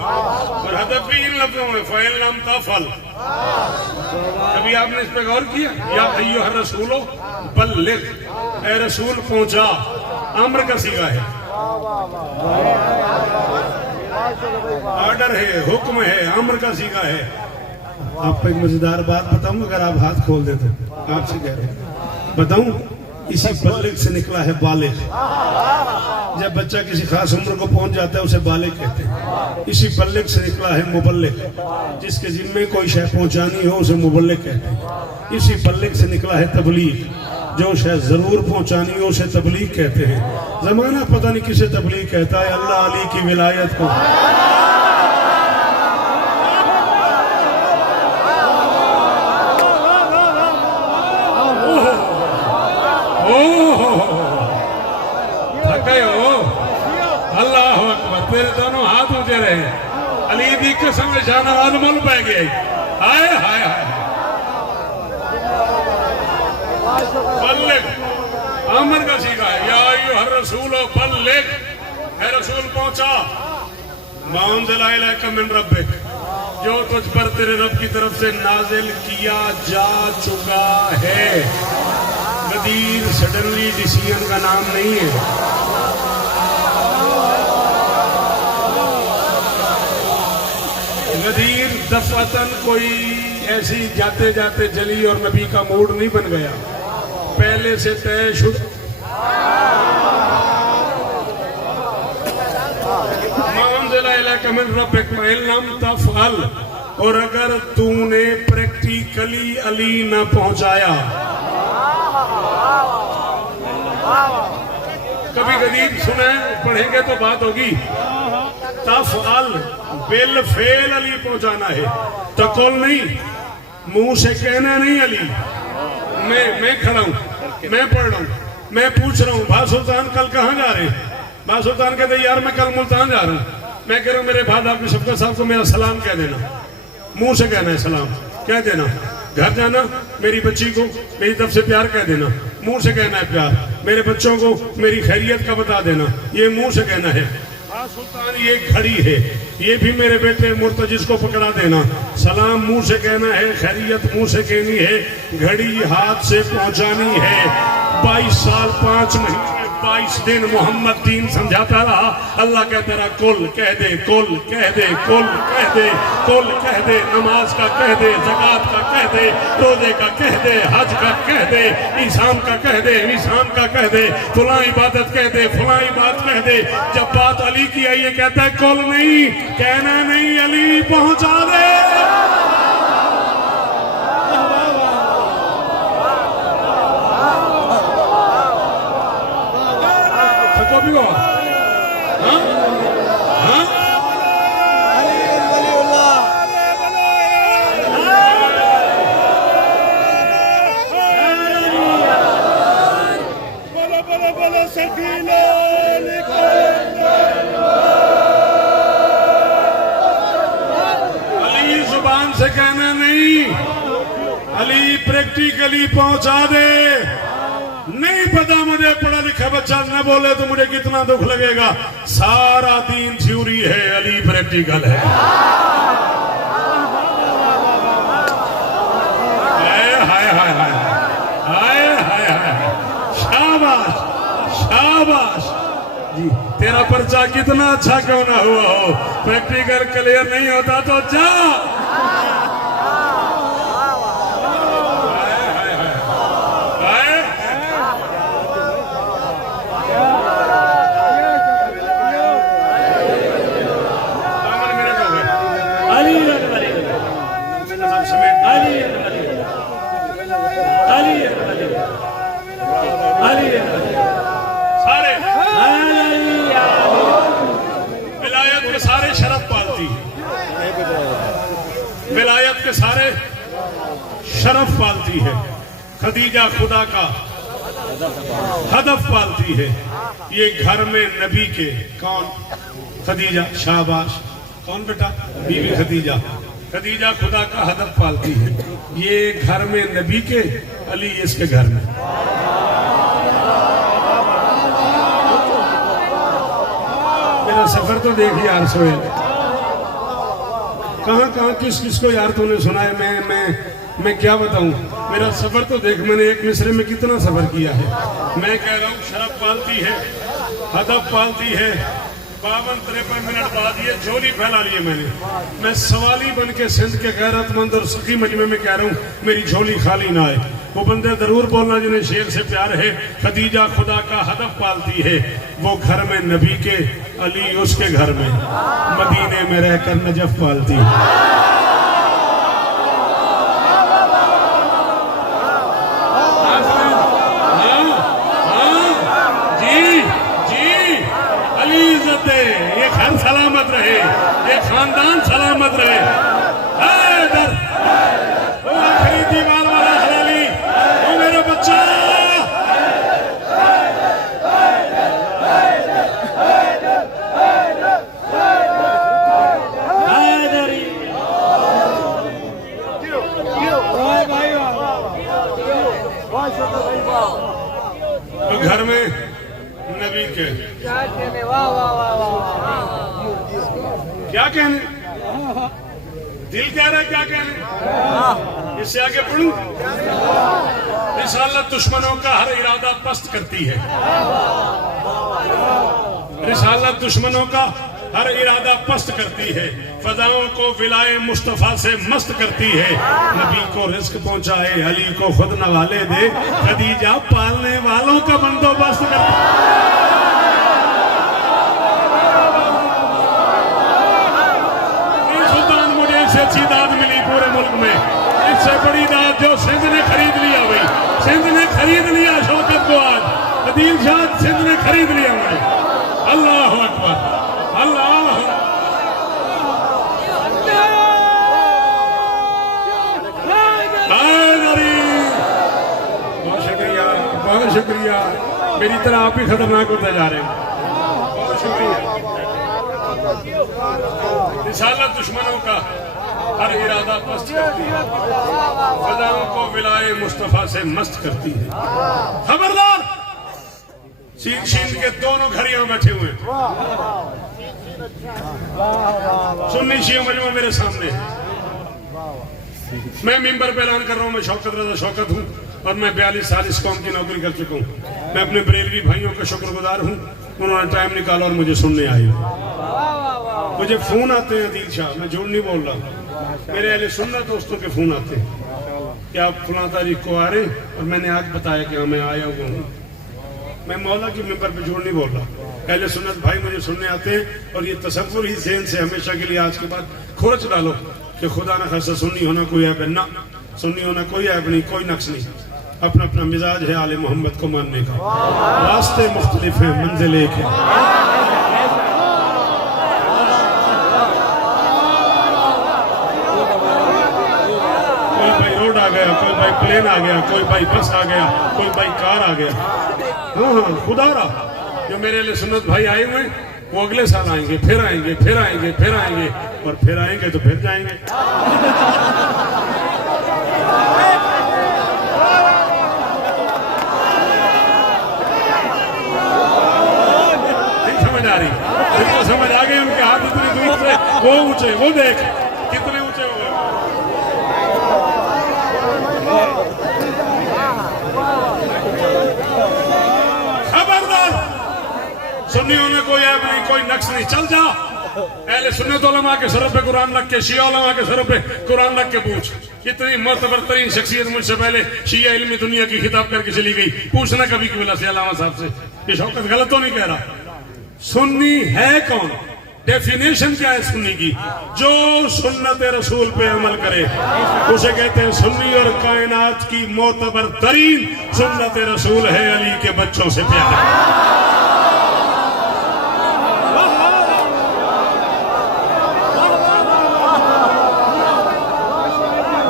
और हदफ भी इन लफ्जों में फ़इल लाम तफ़अल। कभी आपने इस पे गौर किया? या अय्युहा रसूलो बल्लिग, ए रसूल पहुंचा, अम्र का सीगा है, ऑर्डर है, हुक्म है, अम्र का सीगा है। आपको एक मजेदार बात बताऊं, अगर आप हाथ खोल दे तो आपसे कह रहे बताऊं, इसी बल्लिग से निकला है बालिग। जब बच्चा किसी खास उम्र को पहुंच जाता है उसे बालिग कहते हैं। इसी बल्लिग से निकला है मुबल्लिग, जिसके जिम्मे कोई शय पहुंचानी हो उसे मुबल्लिग कहते हैं। इसी बल्लिग से निकला है तबलीग, जो शय जरूर पहुंचानी हो उसे तबलीग कहते हैं। जमाना पता नहीं किसे तबलीग कहता है। अल्लाह अली की विलायत को थक गए हो। अल्लाह अकबर, तेरे दोनों हाथ ऊंचे रहे। अली दी कसम शाहनवाज मुल पै गया। हाय हाय हाय बल्लिग आमर का सीखा है। या अय्युहर रसूल बल्लिग, है रसूल पहुंचा। माउंज़िला इलैका मिन रब्बिक, जो तुझ पर तेरे रब की तरफ से नाजिल किया जा चुका है। गदीर सडनली डिसीजन का नाम नहीं है। गदीर दफअतन कोई ऐसी जाते जाते जली और नबी का मूड नहीं बन गया, पहले से तयशुदा। माउंज़िला इलैका मिन रब्बिक व इन लम तफ़अल, और अगर तूने प्रैक्टिकली अली न पहुंचाया। कभी गदीर सुना है, पढ़ेंगे तो बात होगी। तफ़अल बिल फेल अली पहुंचाना है, तक़ौल नहीं, मुंह से कहना नहीं। अली मैं खड़ा हूं, मैं पढ़ रहा हूं, मैं पूछ रहा हूं बा सुल्तान कल कहां जा रहे हैं? बा सुल्तान कहते यार मैं कल मुल्तान जा रहा हूं। मैं कह रहा हूं मेरे बाद आपके शफकत साहब को मेरा सलाम कह देना। मुंह से कहना है सलाम, कह देना। घर जाना, मेरी बच्ची को मेरी तरफ से प्यार कह देना, मुंह से कहना है प्यार। मेरे बच्चों को मेरी खैरियत का बता देना, ये मुंह से कहना है। हाँ सुल्तान ये घड़ी है, ये भी मेरे बेटे मुर्तजिज को पकड़ा देना। सलाम मुंह से कहना है, खैरियत मुंह से कहनी है, घड़ी हाथ से पहुंचानी है। 22 साल 5 महीने 22 दिन मोहम्मद दीन समझाता रहा। अल्लाह कहता रहा कुल कह दे, कुल कह दे, कुल कह दे, कुल कह दे। नमाज का कह दे, ज़कात का कह दे, रोजे का कह दे, हज का कह दे, ईसाम का कह दे, ईसाम का कह दे, फुला इबादत कह दे, फुला इबादत कह दे। जब बात अली की आई, ये कहता है कुल नहीं, कहना नहीं, अली पहुंचा दे। हाँ? हाँ? अली जुबान से कहना नहीं, अली प्रैक्टिकली पहुंचा दे। नहीं पता मुझे, पढ़ा लिखा बच्चा न बोले तो मुझे कितना दुख लगेगा। सारा दीन थ्योरी है, अली प्रैक्टिकल है। हाय हाय हाय हाय हाय हाय हाय, शाबाश शाबाश जी। तेरा पर्चा कितना अच्छा क्यों ना हुआ हो, प्रैक्टिकल क्लियर नहीं होता तो जा। सारे विलायत के सारे शरफ पालती, विलायत के सारे शरफ पालती है। खदीजा खुदा का हदफ पालती है। ये घर में नबी के कौन? खदीजा, शाबाश। कौन बेटा? बीवी खदीजा। खदीजा खुदा का हदफ पालती है। ये घर में नबी के, अली इसके घर में। मेरा सफर तो देख यार सोहेल, कहाँ कहाँ किस किस को यार तूने सुना है। मैं क्या बताऊं, मेरा सफर तो देख। मैंने एक मिसरे में कितना सफर किया है। मैं कह रहा हूँ शरफ पालती है, हदफ पालती है। 52-53 मिनट बाद ये झोली फैला लिए मैंने। मैं सवाली बन के सिंध के गैरतमंद और सखी मजमे में कह रहा हूँ, मेरी झोली खाली ना आए। वो बंदे जरूर बोलना जिन्हें शेर से प्यार है। खदीजा खुदा का हदफ पालती है। वो घर में नबी के, अली उसके घर में, मदीने में रहकर नजफ पालती है। वाह भाई वाह वाह शौकत भाई वाह। तो घर में नबी के क्या कहने, वाह वाह वाह वाह। क्या कहने, दिल कह रहा है क्या कहने, इससे आगे पढ़ूं। रिसालत दुश्मनों का हर इरादा पस्त करती है, रिसालत दुश्मनों का हर इरादा पस्त करती है, फजाओं को विलाए मुस्तफा से मस्त करती है, नबी को रिस्क पहुंचाए अली को खुद नवाले दे, खदीजा पालने वालों का बंदोबस्त करती है। सुल्तान मुझे इससे अच्छी दाद मिली पूरे मुल्क में, इससे बड़ी दाद जो सिंध ने खरीद लिया भाई, सिंध ने खरीद लिया शौकत को, आज अदील शाह सिंध ने खरीद लिया मुझे। अल्लाह अकबर, अल्लाह। बहुत शुक्रिया, बहुत शुक्रिया, मेरी तरह आप ही खतरनाक होते जा रहे हैं, बहुत शुक्रिया। रिसालत दुश्मनों का हर इरादा पस्त करती है, फजाओं को विलाए मुस्तफा से मस्त करती है। खबरदार, शीन के दोनों घर यहां बैठे हुए हैं, सुन्नी शिया मजमा मेरे सामने है। मैं मिंबर पे ऐलान कर रहा हूं, मैं शौकत रजा शौकत हूं और मैं 42 साल इस कौम की नौकरी कर चुका हूं। मैं अपने बरेलवी भाइयों का शुक्रगुजार हूं, उन्होंने टाइम निकाला और मुझे सुनने आए। मुझे फोन आते हैं अदील शाह, मैं झूठ नहीं बोल रहा, मेरे अहले सुन्नत दोस्तों के फोन आते हैं कि आप फलां तारीख को आ रहे, और मैंने आज बताया कि हाँ मैं आया हुआ हूँ। मैं मौला की मिंबर पे झूठ नहीं बोल रहा, अहले सुन्नत भाई मुझे सुनने आते हैं, और ये तसव्वुर ही ज़हन से हमेशा के लिए आज के बाद खोरच डालो कि खुदा न खासा सुन्नी होना कोई ऐब ना, सुन्नी होना कोई ऐब नहीं, कोई नक्स नहीं। अपना अपना मिजाज है आले मोहम्मद को मानने का, रास्ते मुख्तलिफ हैं, मंजिल एक है। कोई भाई रोड आ गया, कोई भाई प्लेन आ गया, कोई भाई बस आ गया, कोई भाई कार आ गया। हाँ हाँ खुदा रहा, जो मेरे लिए सुन्नत भाई आए हुए वो अगले साल आएंगे, फिर आएंगे, फिर आएंगे, फिर आएंगे, और फिर आएंगे तो फिर जाएंगे। समझ आ रही, जिनको समझ आ गई उनके हाथ इतनी दूर से वो ऊंचे, वो देख कितने ऊंचे हो गए। खबरदार, सुन्नियों में कोई ऐब नहीं, कोई नक्स नहीं, चल जा। अहले सुन्नत उलमा के सरों पे कुरान रख के, शिया उलमा के सरों पे कुरान रख के पूछ, इतनी मोतबर तरीन शख्सियत मुझसे पहले शिया इल्मी दुनिया की खिताब करके चली गई, पूछना कभी की वजह से अलामा साहब से, ये शौकत गलत तो नहीं कह रहा। सुन्नी है कौन, डेफिनेशन क्या है सुन्नी की, जो सुन्नत रसूल पे अमल करे उसे कहते हैं सुन्नी, और कायनात की मोतबर तरीन सुन्नत रसूल है अली के बच्चों से प्यार।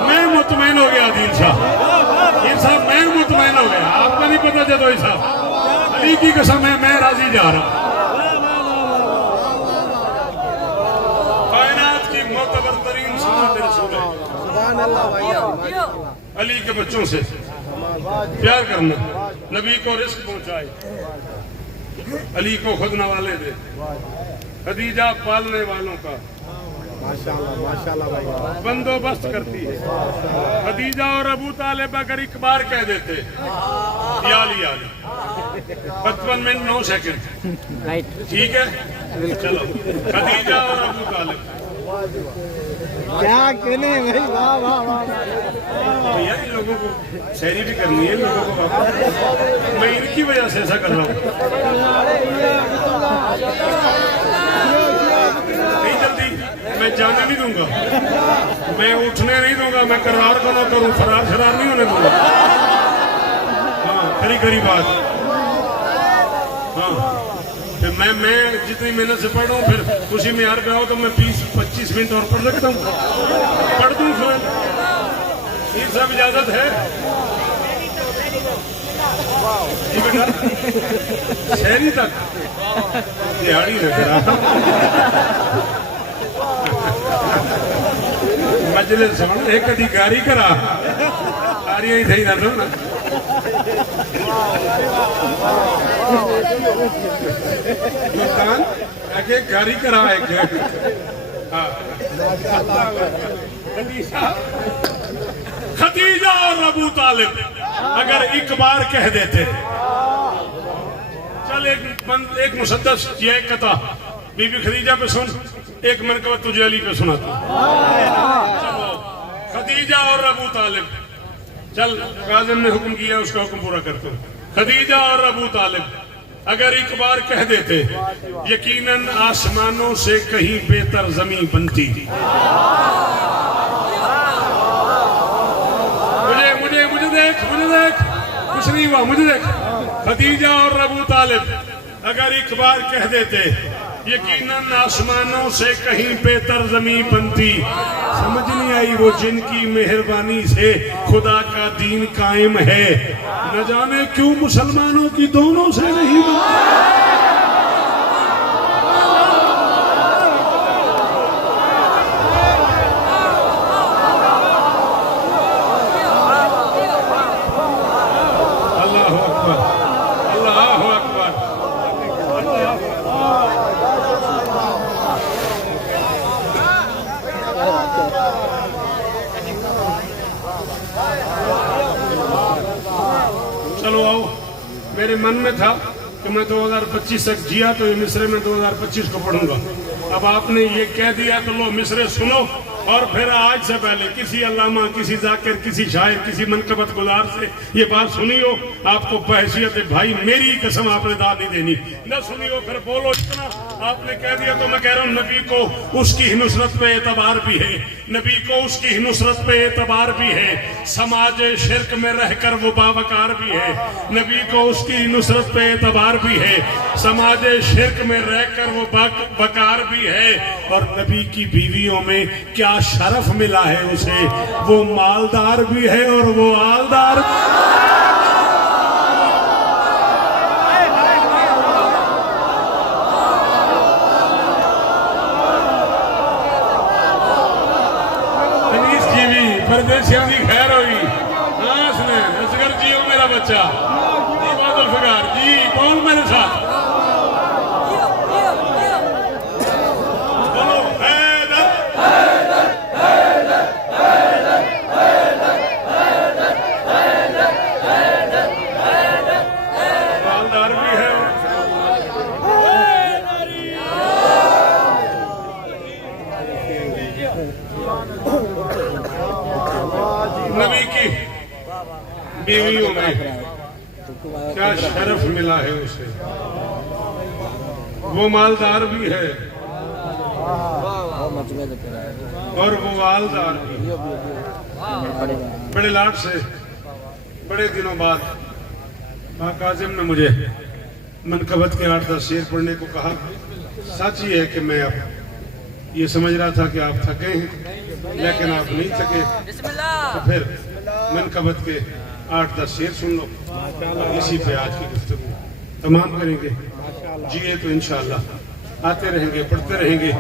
मैं मुतमैन हो गया आदिल साहब, ये साहब मैं मुतमैन हो गया, आपको नहीं पता जदोई साहब, अली की कसम है मैं राजी जा रहा। अली के बच्चों से प्यार करना, नबी को रिस्क पहुंचाए, अली को खुद नवाले दे, खदीजा पालने वालों का माशाल्लाह माशाल्लाह भाई बंदोबस्त करती है। खदीजा और अबू तालिब अगर एक बार कह देते याली याली 55 मिनट 9 सेकंड, ठीक है चलो, खदीजा और अबू तालिब क्या कहने भाई, वाह वाह वाह। भैया इन लोगों को शहरी भी करनी है, लोगों को वापस, मैं इनकी वजह से ऐसा कर रहा हूँ। नहीं जल्दी, मैं जाने नहीं दूंगा, मैं उठने नहीं दूंगा, मैं करार को ना करूँ, फरार शरार नहीं होने दूंगा। हाँ खरी खरी बात, हाँ मैं जितनी मेहनत से पढ़ रहा हूँ, फिर उसी में हार गया हो तो मैं 20-25 मिनट और पढ़ सकता हूँ, पढ़ दूँ फिर, ये सब इजाजत है। शहरी तक दिहाड़ी है मजलिस सुन एक अधिकारी करा सारियां ही सही रहना ना मुल्तान आगे गाड़ी करा एक हाँ खदीजा और अबू तालिब अगर एक बार कह देते चल एक मुसद्दस ये कथा बीबी खदीजा पे सुन एक मनकबत तुझे अली पे सुनाता चलो खदीजा और अबू तालिब चल काज़िम ने हुक्म किया उसका हुक्म पूरा करता हूँ खदीजा और अबू तालिब अगर एक बार कह देते यकीनन आसमानों से कहीं बेहतर जमीन बनती मुझे देख कुछ नहीं हुआ मुझे देख खदीजा और अबू तालिब अगर एक बार कह देते यकीनन आसमानों से कहीं बेहतर जमीन बनती समझ नहीं आई वो जिनकी मेहरबानी से खुदा का दीन कायम है न जाने क्यों मुसलमानों की दोनों से नहीं बनती चलो आओ मेरे मन में था कि मैं 2025 तक जिया तो ये मिसरे में 2025 को पढ़ूंगा अब आपने ये कह दिया तो लो मिसरे सुनो और फिर आज से पहले किसी अल्लामा किसी जाकिर किसी शायर किसी मनकबत गुलार से ये बात सुनी हो आपको बहैसियत भाई मेरी कसम आपने दाद नहीं देनी न सुनी हो फिर बोलो इतना आपने कह दिया तो मैं कह रहा हूँ नबी को उसकी ही नुसरत पे एतबार भी है नबी को उसकी ही नुसरत पे एतबार भी है समाज शिरक में रहकर वो बावकार भी है नबी को उसकी ही नुसरत पे एतबार भी है समाज शिरक में रहकर वो बकार भी है और नबी की बीवियों में क्या शरफ मिला है उसे वो मालदार भी है और वो आलदार परदेसियों की खैर हुई हाँ असगर जी हो मेरा बच्चा जी बादल फगार जी कौन मेरे साथ बोलो हैदर हैदर हैदर हैदर हैदर हैदर हैदर हैदर मालदार भी है नबी की बीवियों में क्या शरफ मिला है उसे वो मालदार भी है और वो वालदार भी बड़े लाड से बड़े दिनों बाद काज़िम ने मुझे मनकबत के 8-10 शेर पढ़ने को कहा सच ही है कि मैं अब ये समझ रहा था कि आप थके हैं लेकिन आप नहीं थके तो फिर मनकबत के 8-10 शेर सुन लो इसी पे आज की गुफ्तगू तमाम करेंगे जिए तो इंशाअल्लाह आते रहेंगे पढ़ते रहेंगे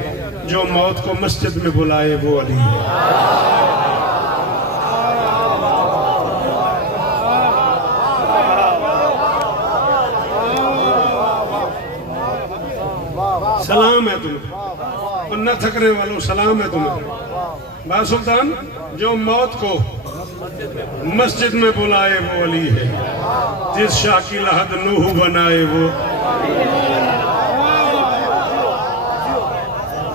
जो मौत को मस्जिद में बुलाए वो अली है सलाम है तुम्हें और न थकने वालों सलाम है तुम्हें बासुल्तान जो मौत को मस्जिद में बुलाए वो अली है जिस शाह की लहद नूह बनाए वो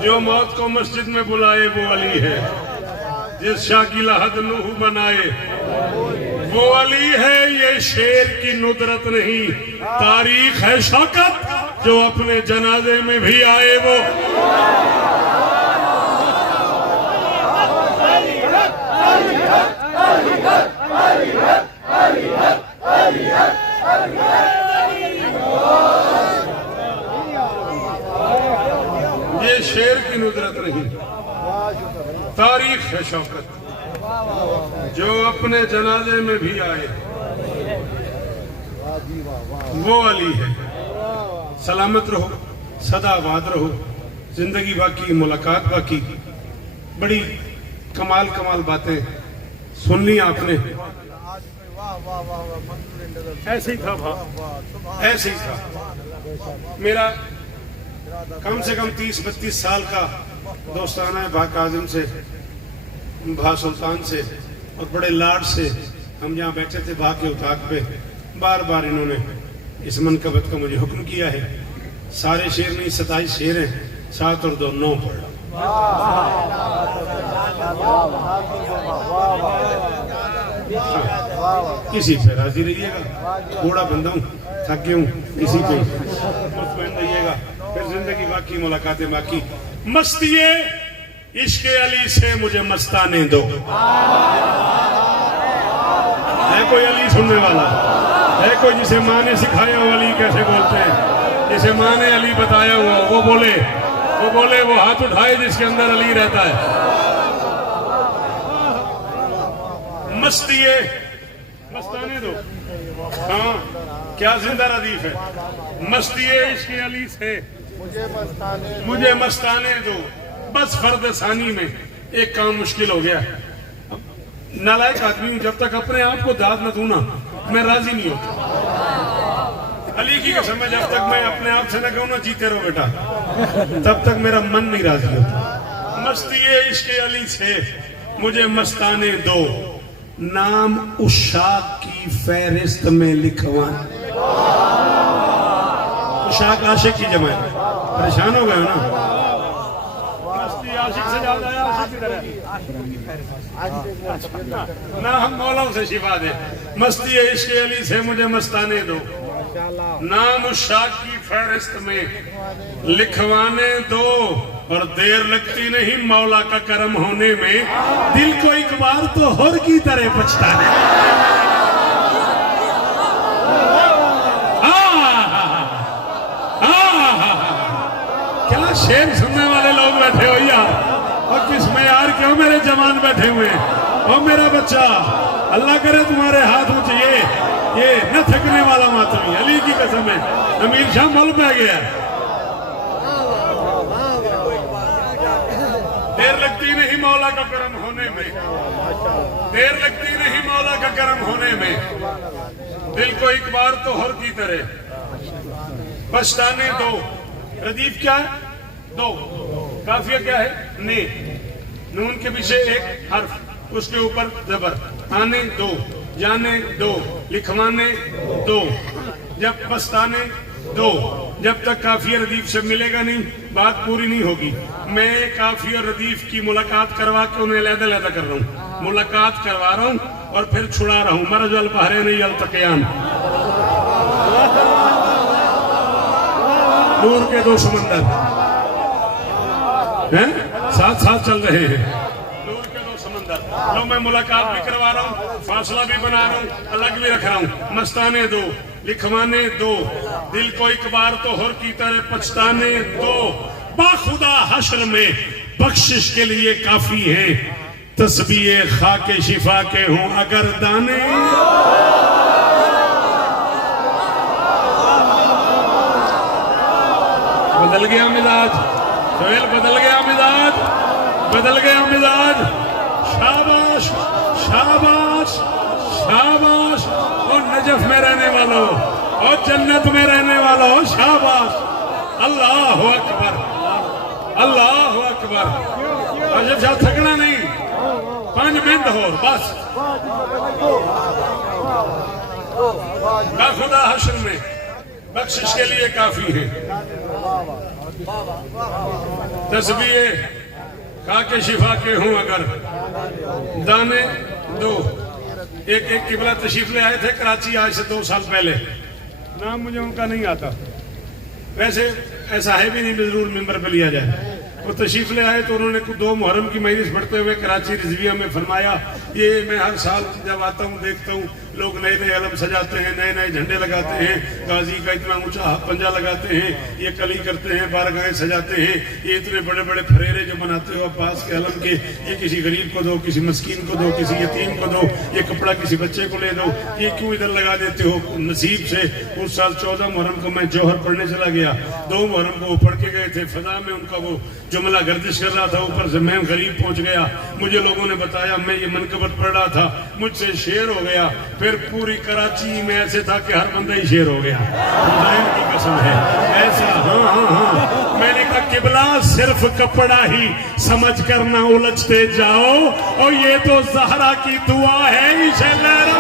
जो मौत को मस्जिद में बुलाए वो अली है जिस शाह की लहद नूह बनाए वो अली है ये शेर की नुदरत नहीं तारीख है शौकत जो अपने जनाजे में भी आए वो ये शेर की नुदरत नहीं तारीख है शौकत जो अपने जनाजे में भी आए वो अली है सलामत रहो सदा आबाद रहो जिंदगी बाकी मुलाकात बाकी बड़ी कमाल कमाल बातें सुन ली आपने। वाह वाह वाह वाह मंसूर नजर ऐसे ही था भाव, ऐसे ही था। मेरा कम से कम 30-32 साल का दोस्ताना है भा काजिम से, भा सुल्तान से, और बड़े लाड से हम यहाँ बैठे थे भा के उताक पे। बार बार इन्होंने इस मनकबत का मुझे हुक्म किया है। सारे शेर नहीं, 27 शेर हैं, 7 और 2 9 पढ़ रहा। किसी पे राजी रहिएगा, बूढ़ा बंदा हूँ, थक गया हूँ, किसी पे मुतमईन रहिएगा, फिर जिंदगी बाकी, मुलाकातें बाकी। मस्तिए इश्क अली से मुझे मस्ताने दो। है कोई अली सुनने वाला? है कोई जिसे माँ ने सिखाया हो अली कैसे बोलते हैं, जिसे माँ ने अली बताया हुआ वो बोले, वो हाथ उठाए जिसके अंदर अली रहता है। मस्तिए मस्ताने दो। हाँ, क्या जिंदा रदीफ है। मस्तिए इश्क अली से मुझे मस्ताने दो। बस फर्द सानी में एक काम मुश्किल हो गया। नालायक आदमी हूं, जब तक अपने आप को दाद न दूं ना मैं राजी नहीं होता। अली की कसम है, जब तक मैं अपने आप से न कहूं ना जीते रहो बेटा, तब तक मेरा मन नहीं राजी होता। मस्तिए इश्क अली से मुझे मस्ताने दो, नाम उशाक की फहरिस्त में लिखवा। उशाक आशिक की जमा है, परेशान हो गए हो ना। मस्ती आशिक से ज्यादा है, आशिक ना हम मौलाओं से शिफा दे। मस्ती इश्क अली से मुझे मस्ताने दो, नाम उशाक की फहरिस्त में लिखवाने दो, और देर लगती नहीं मौला का करम होने में, दिल को एक बार तो होर की तरह पछताने। क्या शेर सुनने वाले लोग बैठे हो यार, और किसमें यार क्यों मेरे जवान बैठे हुए हैं। और मेरा बच्चा, अल्लाह करे तुम्हारे हाथ ऊंचे, ये न थकने वाला मातमी, अली की कसम है। अमीर शाह मल पे गया। देर लगती नहीं मौला का करम होने में, देर लगती नहीं मौला का करम होने में, दिल को एक बार तो हर की तरह पछताने दो। रदीफ क्या है? दो। काफिया क्या है? ने। नून के पीछे एक हर्फ, उसके ऊपर जबर। आने दो, जाने दो, लिखवाने दो, जब पछताने दो। जब तक काफी और रदीफ से मिलेगा नहीं, बात पूरी नहीं होगी। मैं काफी और रदीफ की मुलाकात करवा के उन्हें लहदा कर रहा हूँ, मुलाकात करवा रहा हूँ और फिर छुड़ा रहा हूँ। मरज अल बहरे नहीं अल तकियान, नूर के 2 समंदर हैं, साथ साथ चल रहे हैं। नूर के 2 समंदर, तो मैं मुलाकात भी करवा रहा हूँ, फासला भी बना रहा हूँ, अलग भी रख रहा हूँ। मस्ताने दो, लिखवाने दो, दिल को एक बार तो हर की तरह पछताने दो। बाखुदा हश्र में बख्शिश के लिए काफी है, तस्बीह खाके शिफा के हों अगर दाने। बदल गया मिजाज, सोहेल बदल गया मिजाज, बदल गया मिजाज। शाबाश शाबाश शाबाश। और नजफ में रहने वालों और जन्नत में रहने वालों, शाबाश। अल्लाह अकबर, अल्लाह अकबर। अजब शाह थकना नहीं, 5 मिनट हो बस। खुदा हश्र में बख्शिश के लिए काफी है, तस्बीह खाके शिफा के हूं अगर दाने दो। एक किबला तशरीफ ले आए थे कराची आज से 2 साल पहले, नाम मुझे उनका नहीं आता, वैसे ऐसा है भी नहीं जरूर मिंबर पे लिया जाए। वो तशरीफ ले आए तो उन्होंने 2 मुहर्रम की मजलिस पढ़ते हुए कराची रिजविया में फरमाया, ये मैं हर साल जब आता हूँ देखता हूँ लोग नए नए अलम सजाते हैं, नए नए झंडे लगाते हैं, गाजी का इतना ऊंचा पंजा लगाते हैं, ये कली करते हैं, बारगाहें सजाते हैं, ये इतने बड़े बड़े फरेरे जो बनाते हो अब्बास के अलम के, ये किसी गरीब को दो, किसी मस्कीन को दो, किसी यतीम को दो, ये कपड़ा किसी बच्चे को ले दो, ये क्यों इधर लगा देते हो? नसीब से उस साल 14 मुहर्रम को मैं जौहर पढ़ने चला गया, 2 मुहर्रम को वो पढ़ के गए थे, फजा में उनका वो जुमला गर्दिश कर रहा था, ऊपर से मैं गरीब पहुंच गया, मुझे लोगों ने बताया, मैं ये मनकबत पढ़ रहा था, मुझसे शेर हो गया, फिर पूरी कराची में ऐसे था कि हर बंदा ही शेर हो गया, खुदाइन की कसम है ऐसा। हाँ, मैंने कहा किबला सिर्फ कपड़ा ही समझ कर ना उलझते जाओ, और ये तो ज़हरा की दुआ है इसे लहरा।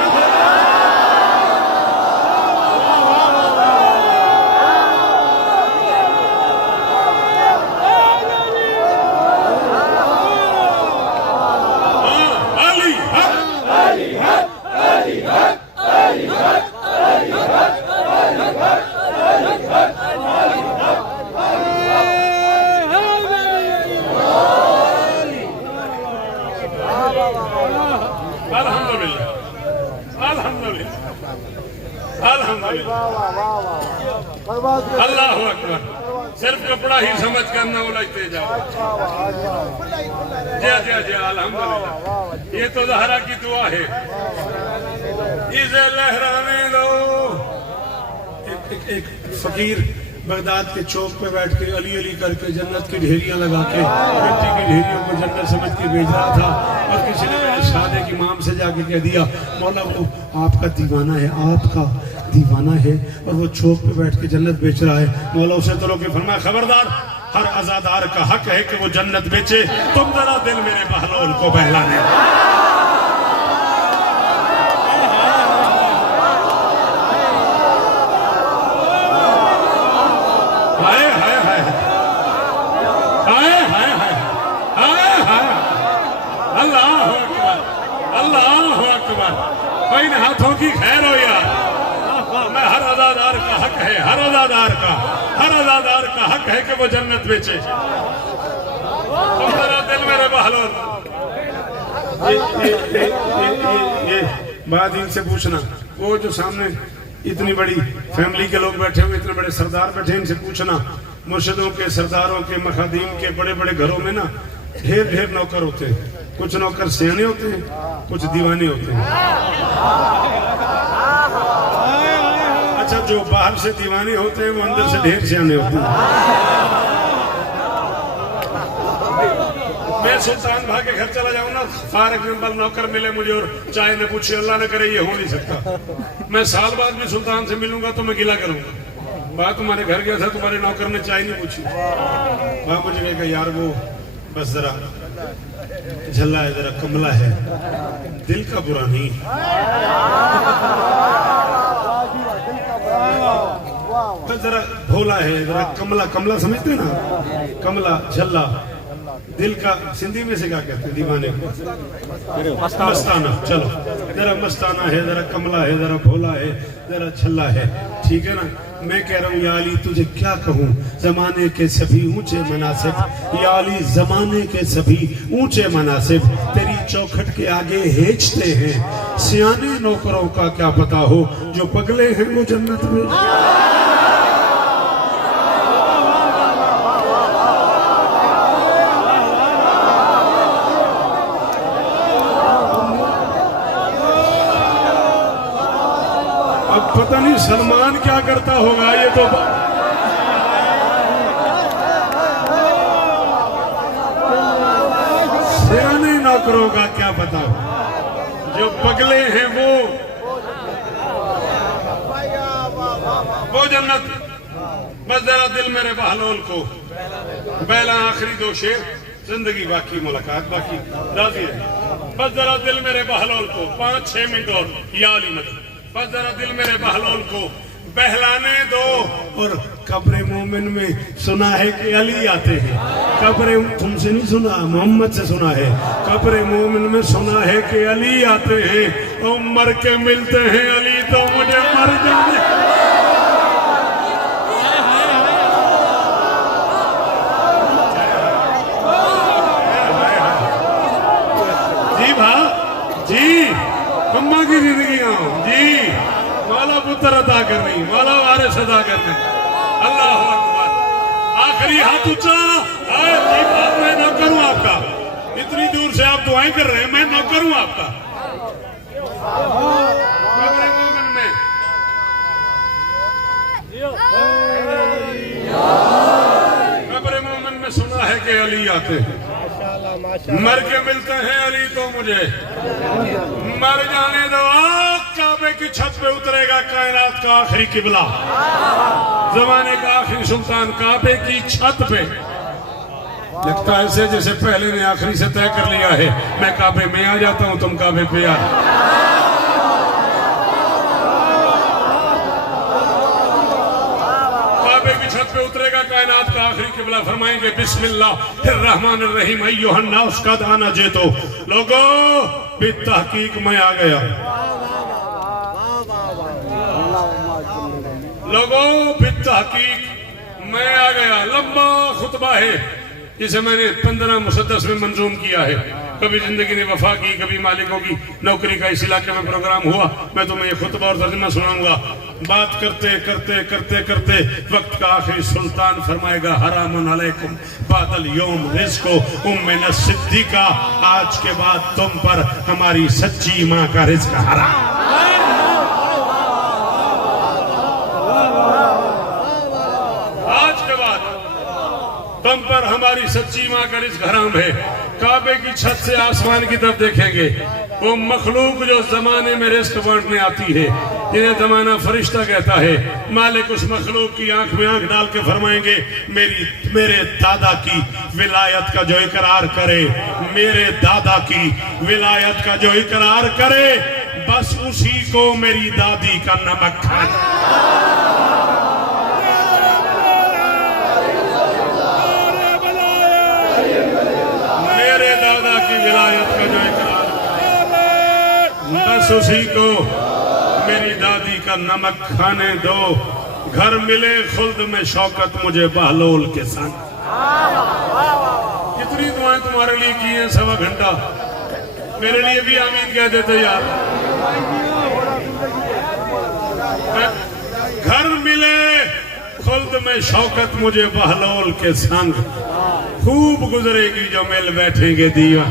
अल्लाह अकबर, सिर्फ कपड़ा ही समझ कर न उलझते जाओ। जी अल्हम्दुलिल्लाह, ये तो ज़हरा की दुआ है, इसे लहराने दो। एक फकीर बगदाद के चौक पे बैठ के अली अली करके जन्नत की ढेरियां लगा के मिट्टी की ढेरियों को जन्नत समझ के भेज रहा था, और किसी ने मेरे शादी की इमाम से जाके कह दिया, मौला वो आपका दीवाना है, आपका दीवाना है, और वो चौक पे बैठ के जन्नत बेच रहा है। मौला उसे तो लोग फरमाया, खबरदार, हर आजादार का हक है कि वो जन्नत बेचे, तुम जरा दिल मेरे बहलोल को बहलाने। इन हाथों की खैर हो यार, मैं हर अदादार का हक है, हर अदादार का हक है कि वो जन्नत बेचे। तुम जरा दिल मेरे बहलो, ये बात इनसे पूछना, वो जो सामने इतनी बड़ी फैमिली के लोग बैठे हुए, इतने बड़े सरदार बैठे, इनसे पूछना, मुर्शिदों के, सरदारों के, मखादीम के बड़े बड़े घरों में ना ढेर ढेर नौकर होते हैं, कुछ नौकर सियाने होते हैं, कुछ दीवाने होते हैं। अच्छा, जो बाहर से दीवाने होते हैं वो अंदर से ढेर सियाने होते हैं। मैं सुल्तान भाई के घर चला जाऊं ना, फारक नंबर नौकर मिले मुझे और चाय ने पूछी, अल्लाह ने करे ये हो नहीं सकता। मैं साल बाद भी सुल्तान से मिलूंगा तो मैं गिला करूंगा, बात तुम्हारे घर गया था, तुम्हारे नौकर ने चाय नहीं पूछी। वहां मुझे कहेगा, यार वो बस जरा झल्ला है, जरा कमला है, दिल का बुरा नहीं। जरा भोला है, जरा कमला, कमला समझते ना, कमला झल्ला, दिल का सिंधी में से क्या कहते हैं दीवाने को? मस्ताना। चलो, जरा मस्ताना है, जरा कमला है, जरा भोला है, जरा झल्ला है, ठीक है ना। मैं कह रहा हूँ, या अली तुझे क्या कहूँ, जमाने के सभी ऊंचे मनासिब, या अली जमाने के सभी ऊंचे मनासिब तेरी चौखट के आगे हेचते हैं। सियाने नौकरों का क्या पता हो, जो पगले हैं वो जन्नत में। अब पता नहीं सलमान क्या करता होगा, ये तो सियाने नौकरों का क्या पता हो, जो पगले हैं वो जन्नत। बस जरा दिल मेरे बहलोल को पहला आखिरी 2 शेर, जिंदगी बाकी, मुलाकात बाकी, राजी है। बस जरा दिल मेरे बहलोल को 5-6 मिनट और, या अली मत, बस जरा दिल मेरे बहलोल को बहलाने दो। और कब्र मोमिन में सुना है कि अली आते हैं, कब्र तुमसे नहीं सुना, मोहम्मद से सुना है। कब्र मोमिन में सुना है कि अली आते हैं, और मर के मिलते हैं अली तो मुझे मर जाने। की जिंदगियां जी मौला पुत्र अदा करनी, मौला वारिस अदा करने। अल्लाह अकबर। आखिरी हाथ ऊंचा। जी बात मैं नौकर हूं आपका, इतनी दूर से आप दुआएं कर रहे हैं, मैं नौकर हूं आपका। कब्र मोमिन में कब्र मोमिन में सुना है कि अली आते हैं, मर के मिलते हैं अली तो मुझे मर जाने दो। काबे की छत पे उतरेगा कायनात का आखिरी किबला, जमाने का आखिरी सुल्तान काबे की छत पे। लगता है ऐसे जैसे पहले ने आखिरी से तय कर लिया है, मैं काबे में आ जाता हूं, तुम काबे पे आ। काबे की छत पे उतरेगा कायनात का आखिरी किबला, फरमाएंगे बिस्मिल्लाहिर्रहमानिर्रहीम अय्युहन्नास कद आना जेतो। लोगो बितहकीक मैं आ गया, लोगों बितहकीक मैं आ गया। लंबा खुतबा है जिसे मैंने 15 मुसद्दस में मंजूम किया है। कभी जिंदगी ने वफा की, कभी मालिकों की नौकरी का इस इलाके में प्रोग्राम हुआ, मैं तुम्हें ये खुतबा और तर्जुमा सुनाऊंगा। बात करते करते करते करते वक्त का आखिरी सुल्तान फरमाएगा हरामुन अलैकुम बादल यौम रिज़्क़ो उम्मे सिद्दीका, आज के बाद तुम पर हमारी सच्ची माँ का रिज़्क़ हराम। तुम पर हमारी सच्ची माँ का रिज़्क़ हराम है। काबे की छत से आसमान की तरफ देखेंगे, वो मखलूक जो जमाने में रिज़्क़ बांटने आती है, जिन्हें जमाना फरिश्ता कहता है, मालिक उस मखलूक की आंख में आंख डाल के फरमाएंगे मेरे दादा की विलायत का जो इकरार करे, मेरे दादा की विलायत का जो इकरार करे, बस उसी को मेरी दादी का नमक खाना। विलायत का जो इकरार, बस उसी को मेरी दादी का नमक खाने दो। घर मिले खुल्द में शौकत मुझे बहलोल के संग। कितनी दुआएं तुम्हारे लिए की हैं, 1.25 घंटा। मेरे लिए भी आमीन कह देते यार। घर मिले खुल्द में शौकत मुझे बहलोल के संग, खूब गुजरेगी जो मिल बैठेंगे दिया।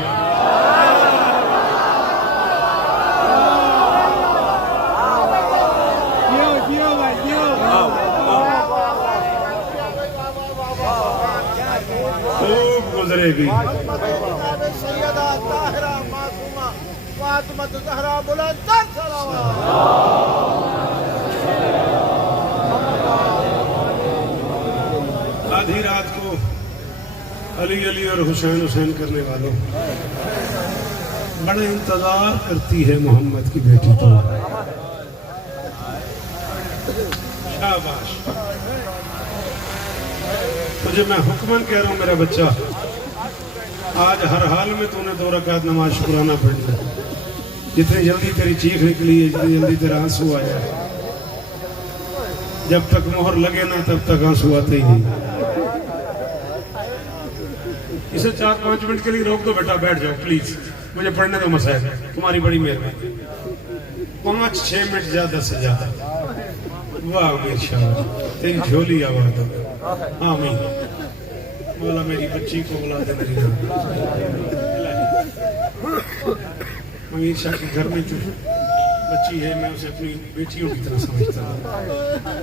खूब गुजरेगी। आधी रात को अली अली और हुसैन हुसैन करने वालों, बड़े इंतजार करती है मोहम्मद की बेटी तो। शाबाश। तुझे मैं हुक्मन कह रहा हूं मेरा बच्चा, आज हर हाल में तूने 2 रकात नमाज शुक्राना पढ़नी। जितनी जल्दी तेरी चीख निकली है, जितनी जल्दी तेरा आंसू आया, जब तक मोहर लगे ना तब तक आंसू आते ही नहीं। इसे 4-5 मिनट के लिए रोक दो बेटा, बैठ जाओ प्लीज, मुझे पढ़ने दो मसाइल, तुम्हारी बड़ी मेहरबानी। 5-6 मिनट ज्यादा से ज्यादा। वाह मेरी शाबाश, तेरी झोली आवाज हो। आमीन। बोला मेरी बच्ची को बुला दे। ममीर शाह के घर में जो बच्ची है, मैं उसे अपनी बेटियों की तरह समझता हूँ।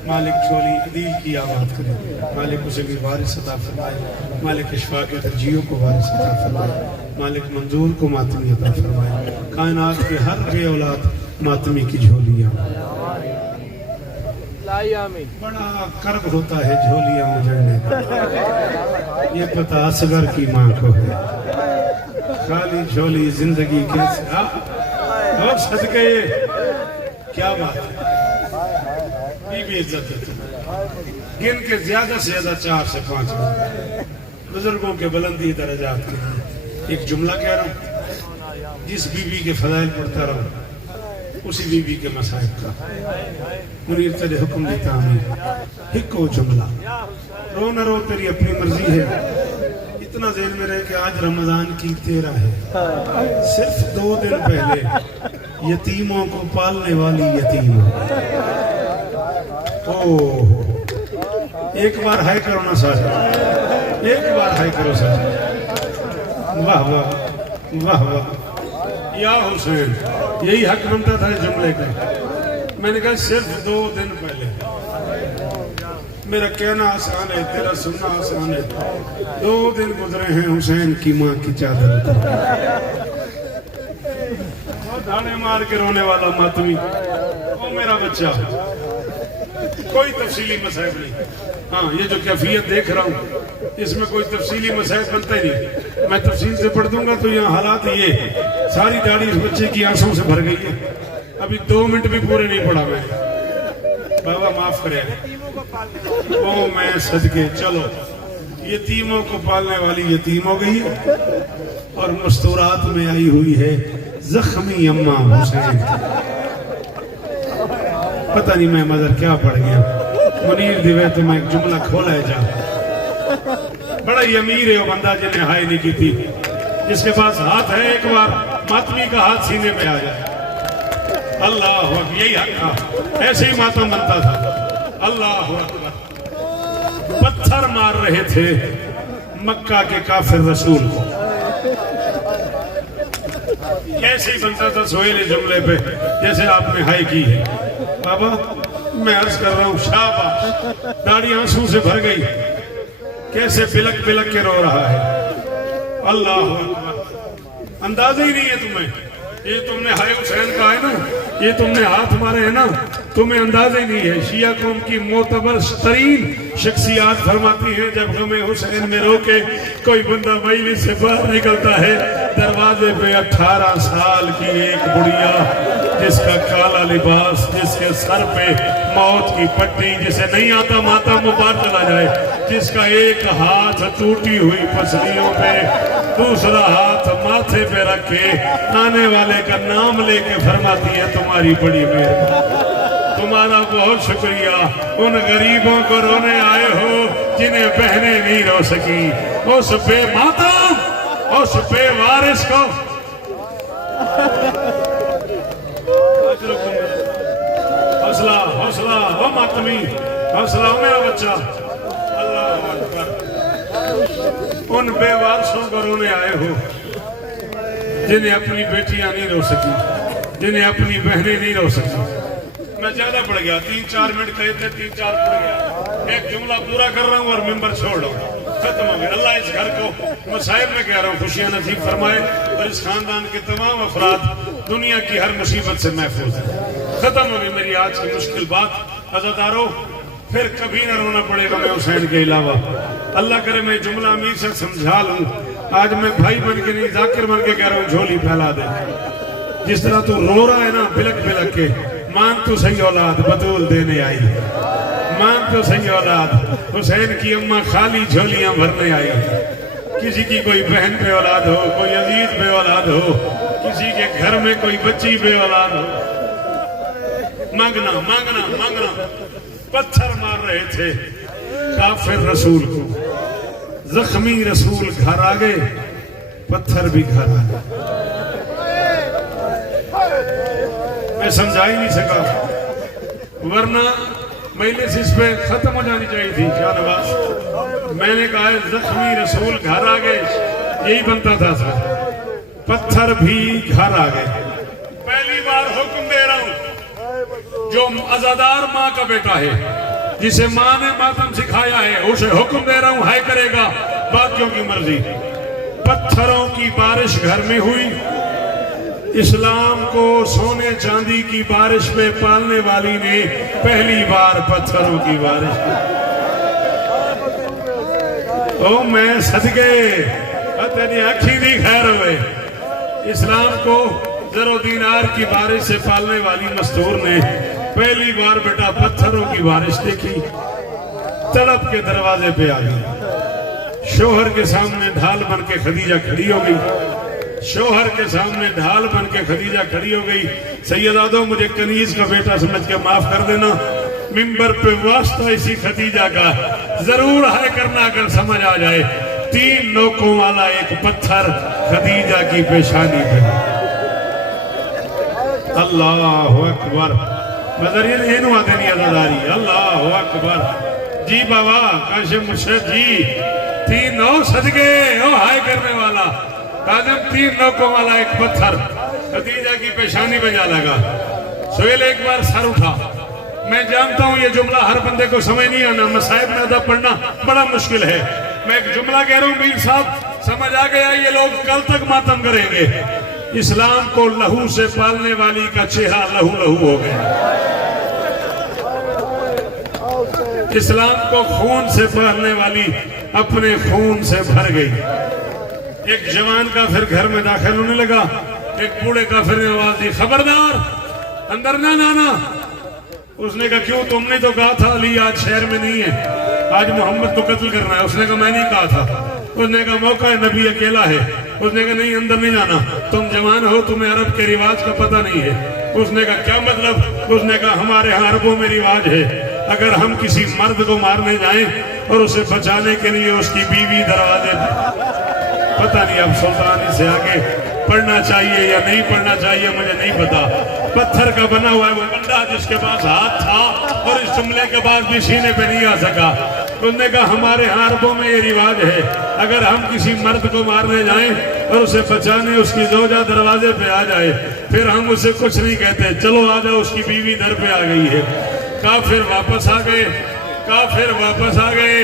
मालिक झोली अदील की आबाद करे, मालिक उसे भी वारिस अता फरमाए, मालिक इशफा के तरजीयों को वारिस अता फरमाए, मालिक मंजूर को मातमी अता फरमाए। कायनात के हर बे औलाद मातमी की झोलियाँ। बड़ा कर्ब होता है झोलियाँ उजड़ने का, ये पता असगर की माँ को है। खाली झोली जिंदगी कैसे और सदके, क्या बात है, भी इज्जत है तुम्हें। गिन के ज्यादा से ज्यादा 4 से 5 मिनट बुजुर्गों के बुलंदी दर्जात के एक जुमला कह रहा हूँ। जिस बीवी के फजाइल पढ़ता रहूं उसी बीवी के मसाइब का मुनीर तेरे हुक्म देता हूँ। हिको जुमला, रो न रो तेरी अपनी मर्जी है। इतना ज़हन में रहे कि आज रमजान की 13 है। सिर्फ 2 दिन पहले यतीमों को पालने वाली यतीम। ओह, एक बार हाय करो ना साहब, एक बार हाय करो साहब। वाह वाह वाह वाह, या हुसैन, यही हक बनता था इस जुमले का। मैंने कहा सिर्फ 2 दिन पहले, मेरा कहना आसान है, तेरा सुनना आसान है। 2 दिन गुजरे हैं हुसैन की माँ की चादर, दाने मार के रोने वाला मातमी, ओ मेरा बच्चा। कोई तफसीली मसाइल नहीं। हाँ, ये जो कैफियत देख रहा हूँ, इसमें कोई तफसीली मसाइल बनता ही नहीं। मैं तफसील से पढ़ दूंगा तो यहाँ हालात ये, सारी दाढ़ी इस बच्चे की आंसू से भर गई है। अभी 2 मिनट भी पूरे नहीं पढ़ा मैं। बाबा माफ करे, ओ मैं सदके। चलो, यतीमों को पालने वाली यतीम हो गई और मस्तूरात में आई हुई है जख्मी अम्मा हुसैन। पता नहीं मैं मदर क्या पड़ गया। मुनीर दिवे तो मैं एक जुमला खोला है जा। बड़ा ही अमीर है वो बंदा जिन्हें हाय नहीं की थी, जिसके पास हाथ है एक बार मातमी का हाथ सीने पे आ जाए। अल्लाह अकबर, यही हक था, ऐसे ही मातम बनता था। अल्लाह अकबर। पत्थर मार रहे थे मक्का के काफिर रसूल को। कैसे ही बनता था सोहेल जुमले पे, जैसे आपने हाय की है। बाबा मैं अर्ज कर रहा हूँ, शाबाश, दाढ़ी आंसू से भर गई, कैसे बिलक बिलक के रो रहा है। अल्लाह अकबर, अंदाजा ही नहीं है तुम्हें। ये तुमने हाय हुसैन कहा है ना, ये तुमने हाथ मारे हैं ना, तुम्हें अंदाजा ही नहीं है। शिया कौम की मोतबर तरीन शख्सियात फरमाती हैं, जब हमें हुसैन में रोके कोई बंदा मजलिस से बाहर निकलता है, दरवाजे पे 18 साल की एक बुढ़िया, जिसका काला लिबास, जिसके सर पे मौत की पट्टी, जिसे नहीं आता माता मुबार चला जाए, जिसका एक हाथ टूटी हुई पसलियों पे, दूसरा हाथ माथे पे रखे, आने वाले का नाम लेके फरमाती है तुम्हारी बड़ी मेहरबानी, तुम्हारा बहुत शुक्रिया। उन गरीबों को रोने आए हो जिन्हें बहनें नहीं रो सकी, उस बेमाता, उस बेवारिस को। हौसला हौसला हो मातमी, हौसला हो मेरा बच्चा। अल्लाह अकबर। उन बेवारसों को रोने आए हो जिन्हें अपनी बेटियां नहीं रो सकी, जिन्हें अपनी बहनें नहीं रो सकी। मैं ज्यादा पड़ गया, 3-4 मिनट कहे थे, 3-4 पड़ गया। एक जुमला पूरा कर रहा हूँ और मेंबर छोड़ रहा हूँ, खत्म हो गया। अल्लाह इस घर को मसाइब में कह रहा हूँ खुशियां नसीब फरमाए और इस खानदान के तमाम अफराद दुनिया की हर मुसीबत से महफूज है। खत्म हो गई मेरी आज की मुश्किल बात। अज़ादारों, फिर कभी ना रोना पड़ेगा मैं हुसैन के अलावा। अल्लाह करे मैं जुमला अमीर से समझा लूं। आज मैं भाई बन के नहीं, जाकिर बन के कह रहा हूँ, झोली फैला दे। जिस तरह तू रो रहा है ना बिलक बिलक के, मान तो सही औलाद बतूल देने आई, मान तो सही औलाद हुसैन की अम्मा खाली झोलियां भरने आई। किसी की कोई बहन बे औलाद हो, कोई अजीज बे औलाद हो, किसी के घर में कोई बच्ची बे औलाद हो, मांगना मांगना मांगना। पत्थर मार रहे थे काफिर रसूल को, जख्मी रसूल घर आ गए, पत्थर भी घर आ गए। मैं समझा ही नहीं सका, वरना मजलिस इस पे खत्म हो जानी चाहिए थी। शाहनवाज, मैंने कहा जख्मी रसूल घर आ गए, यही बनता था सर। पत्थर भी घर आ गए। पहली बार हुक्म दे रहा हूं, जो अज़ादार माँ का बेटा है, जिसे माँ ने मातम सिखाया है, उसे हुक्म दे रहा हूं, हाय करेगा, बाकियों की मर्जी। पत्थरों की बारिश घर में हुई। इस्लाम को सोने चांदी की बारिश में पालने वाली ने पहली बार पत्थरों की बारिश की। ओ मैं सदके, तेरी आँखी दी खैर हुए। इस्लाम को जरो दीनार की बारिश से पालने वाली मस्तूर ने पहली बार बेटा पत्थरों की बारिश देखी। तड़प के दरवाजे पे आ गई। शोहर के सामने ढाल बन के खदीजा खड़ी हो गई। शोहर के सामने ढाल बन के खदीजा खड़ी हो गई। सैयदादो, मुझे कनीज का बेटा समझ के माफ कर देना। मिंबर पे वास्ता इसी खदीजा का जरूर है करना अगर समझ आ जाए। 3 नोकों वाला एक पत्थर खदीजा की पेशानी पे। अल्लाह अकबर मदरियन एनु आते नहीं अदादारी अल्लाह अकबर जी बाबा काशिम मुर्शिद जी 3 नौ सदके ओ हाय करने वाला काजम 3 नौकों वाला एक पत्थर खदीजा की पेशानी पे जा लगा। सुहेल एक बार सर उठा। मैं जानता हूं ये जुमला हर बंदे को समझ नहीं आना, मसाइब में अदब पढ़ना बड़ा मुश्किल है। मैं एक जुमला कह रहा हूं मीर साहब समझ आ गया, ये लोग कल तक मातम करेंगे। इस्लाम को लहू से पालने वाली का चेहरा लहू लहू हो गया। इस्लाम को खून से पालने वाली अपने खून से भर गई। एक जवान का फिर घर में दाखिल होने लगा। एक बूढ़े का फिर ने आवाज दी, खबरदार अंदर ना आना। उसने कहा क्यों, तुमने तो कहा था अली आज शहर में नहीं है, आज मोहम्मद को कत्ल करना है। उसने कहा मैं नहीं कहा था। उसने कहा मौका है, नबी अकेला है। उसने कहा नहीं अंदर नहीं जाना, तुम जवान हो, तुम्हें अरब के रिवाज का पता नहीं है। उसने कहा क्या मतलब? उसने कहा हमारे यहाँ अरबों में रिवाज है, अगर हम किसी मर्द को मारने जाएं और उसे बचाने के लिए उसकी बीवी दरवाजे, पता नहीं अब सुल्तानी से आगे पढ़ना चाहिए या नहीं पढ़ना चाहिए मुझे नहीं पता। पत्थर का बना हुआ है वो बंदा जिसके पास हाथ था और इस जुमले के बाद भी सीने पे नहीं आ सका। उसने कहा हमारे यहाँ अरबों में ये रिवाज है, अगर हम किसी मर्द को मारने जाएं और उसे बचाने उसकी जोजा दरवाजे पे आ जाए फिर हम उसे कुछ नहीं कहते, चलो आ जाओ उसकी बीवी दर पे आ गई है। काफिर वापस आ गए, काफिर वापस आ गए,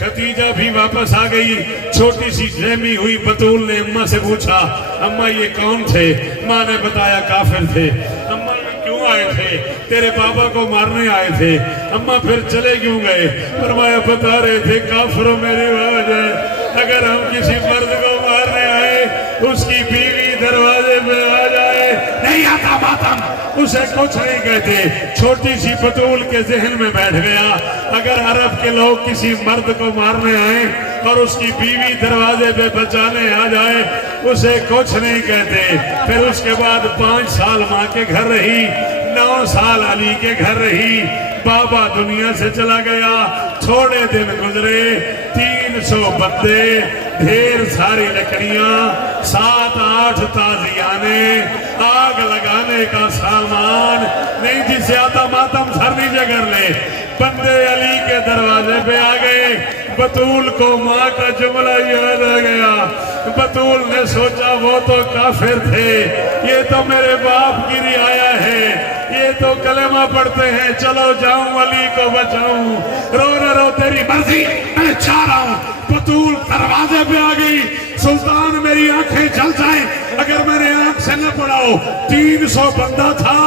खदीजा भी वापस आ गई। छोटी सी जहमी हुई बतूल ने अम्मा से पूछा, अम्मा ये कौन थे? माँ ने बताया काफिर थे। अम्मा ये क्यों आए थे? तेरे पापा को मारने आए थे। अम्मा फिर चले क्यों गए? फरमाया बता रहे थे काफिरों मेरी वजह, अगर हम किसी मर्द को मारने आए उसकी बीवी दरवाजे पे आ जाए नहीं आता मातम, उसे कुछ नहीं कहते। छोटी सी बतूल के जहन में बैठ गया, अगर अरब के लोग किसी मर्द को मारने आए और उसकी बीवी दरवाजे पे बचाने आ जाए उसे कुछ नहीं कहते। फिर उसके बाद 5 साल माँ के घर रही, 9 साल अली के घर रही। बाबा दुनिया से चला गया, थोड़े दिन गुजरे, 300 बंदे, ढेर सारी लकड़ियां, 7-8 ताजियाने, आग लगाने का सामान नहीं, जिसे आता मातम सर नीचे कर ले। बंदे अली के दरवाजे पे आ गए। बतूल को माँ का जुमला याद आ गया। बतूल ने सोचा वो तो काफिर थे, ये तो मेरे बाप की रियाया है, ये तो कलेमा पढ़ते हैं, चलो जाऊं अली को बचाऊं। रो न रो तेरी मर्जी, मैं चाह रहा हूं। बतूल दरवाजे पे आ गई। सुल्तान मेरी आंखें जल जाएं अगर मैंने आंख से न पढ़ाओ। 300 बंदा था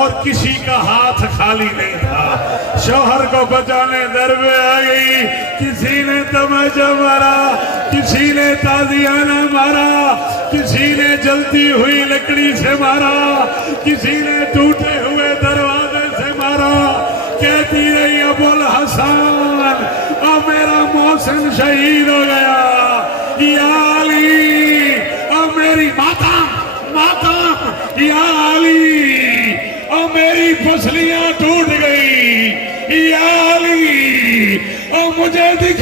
और किसी का हाथ खाली नहीं था। शौहर को बचाने दर पे आ गई। किसी ने तमाचा मारा, किसी ने ताजियाना मारा, किसी ने जलती हुई लकड़ी से मारा, किसी ने टूटे हुए दरवाजे से मारा। कहती रही अबुल हसन और मेरा मोहसिन शहीद हो गया। या अली और मेरी माता, माता या अली और मेरी फसलियां टूट गई। या अली और मुझे दिख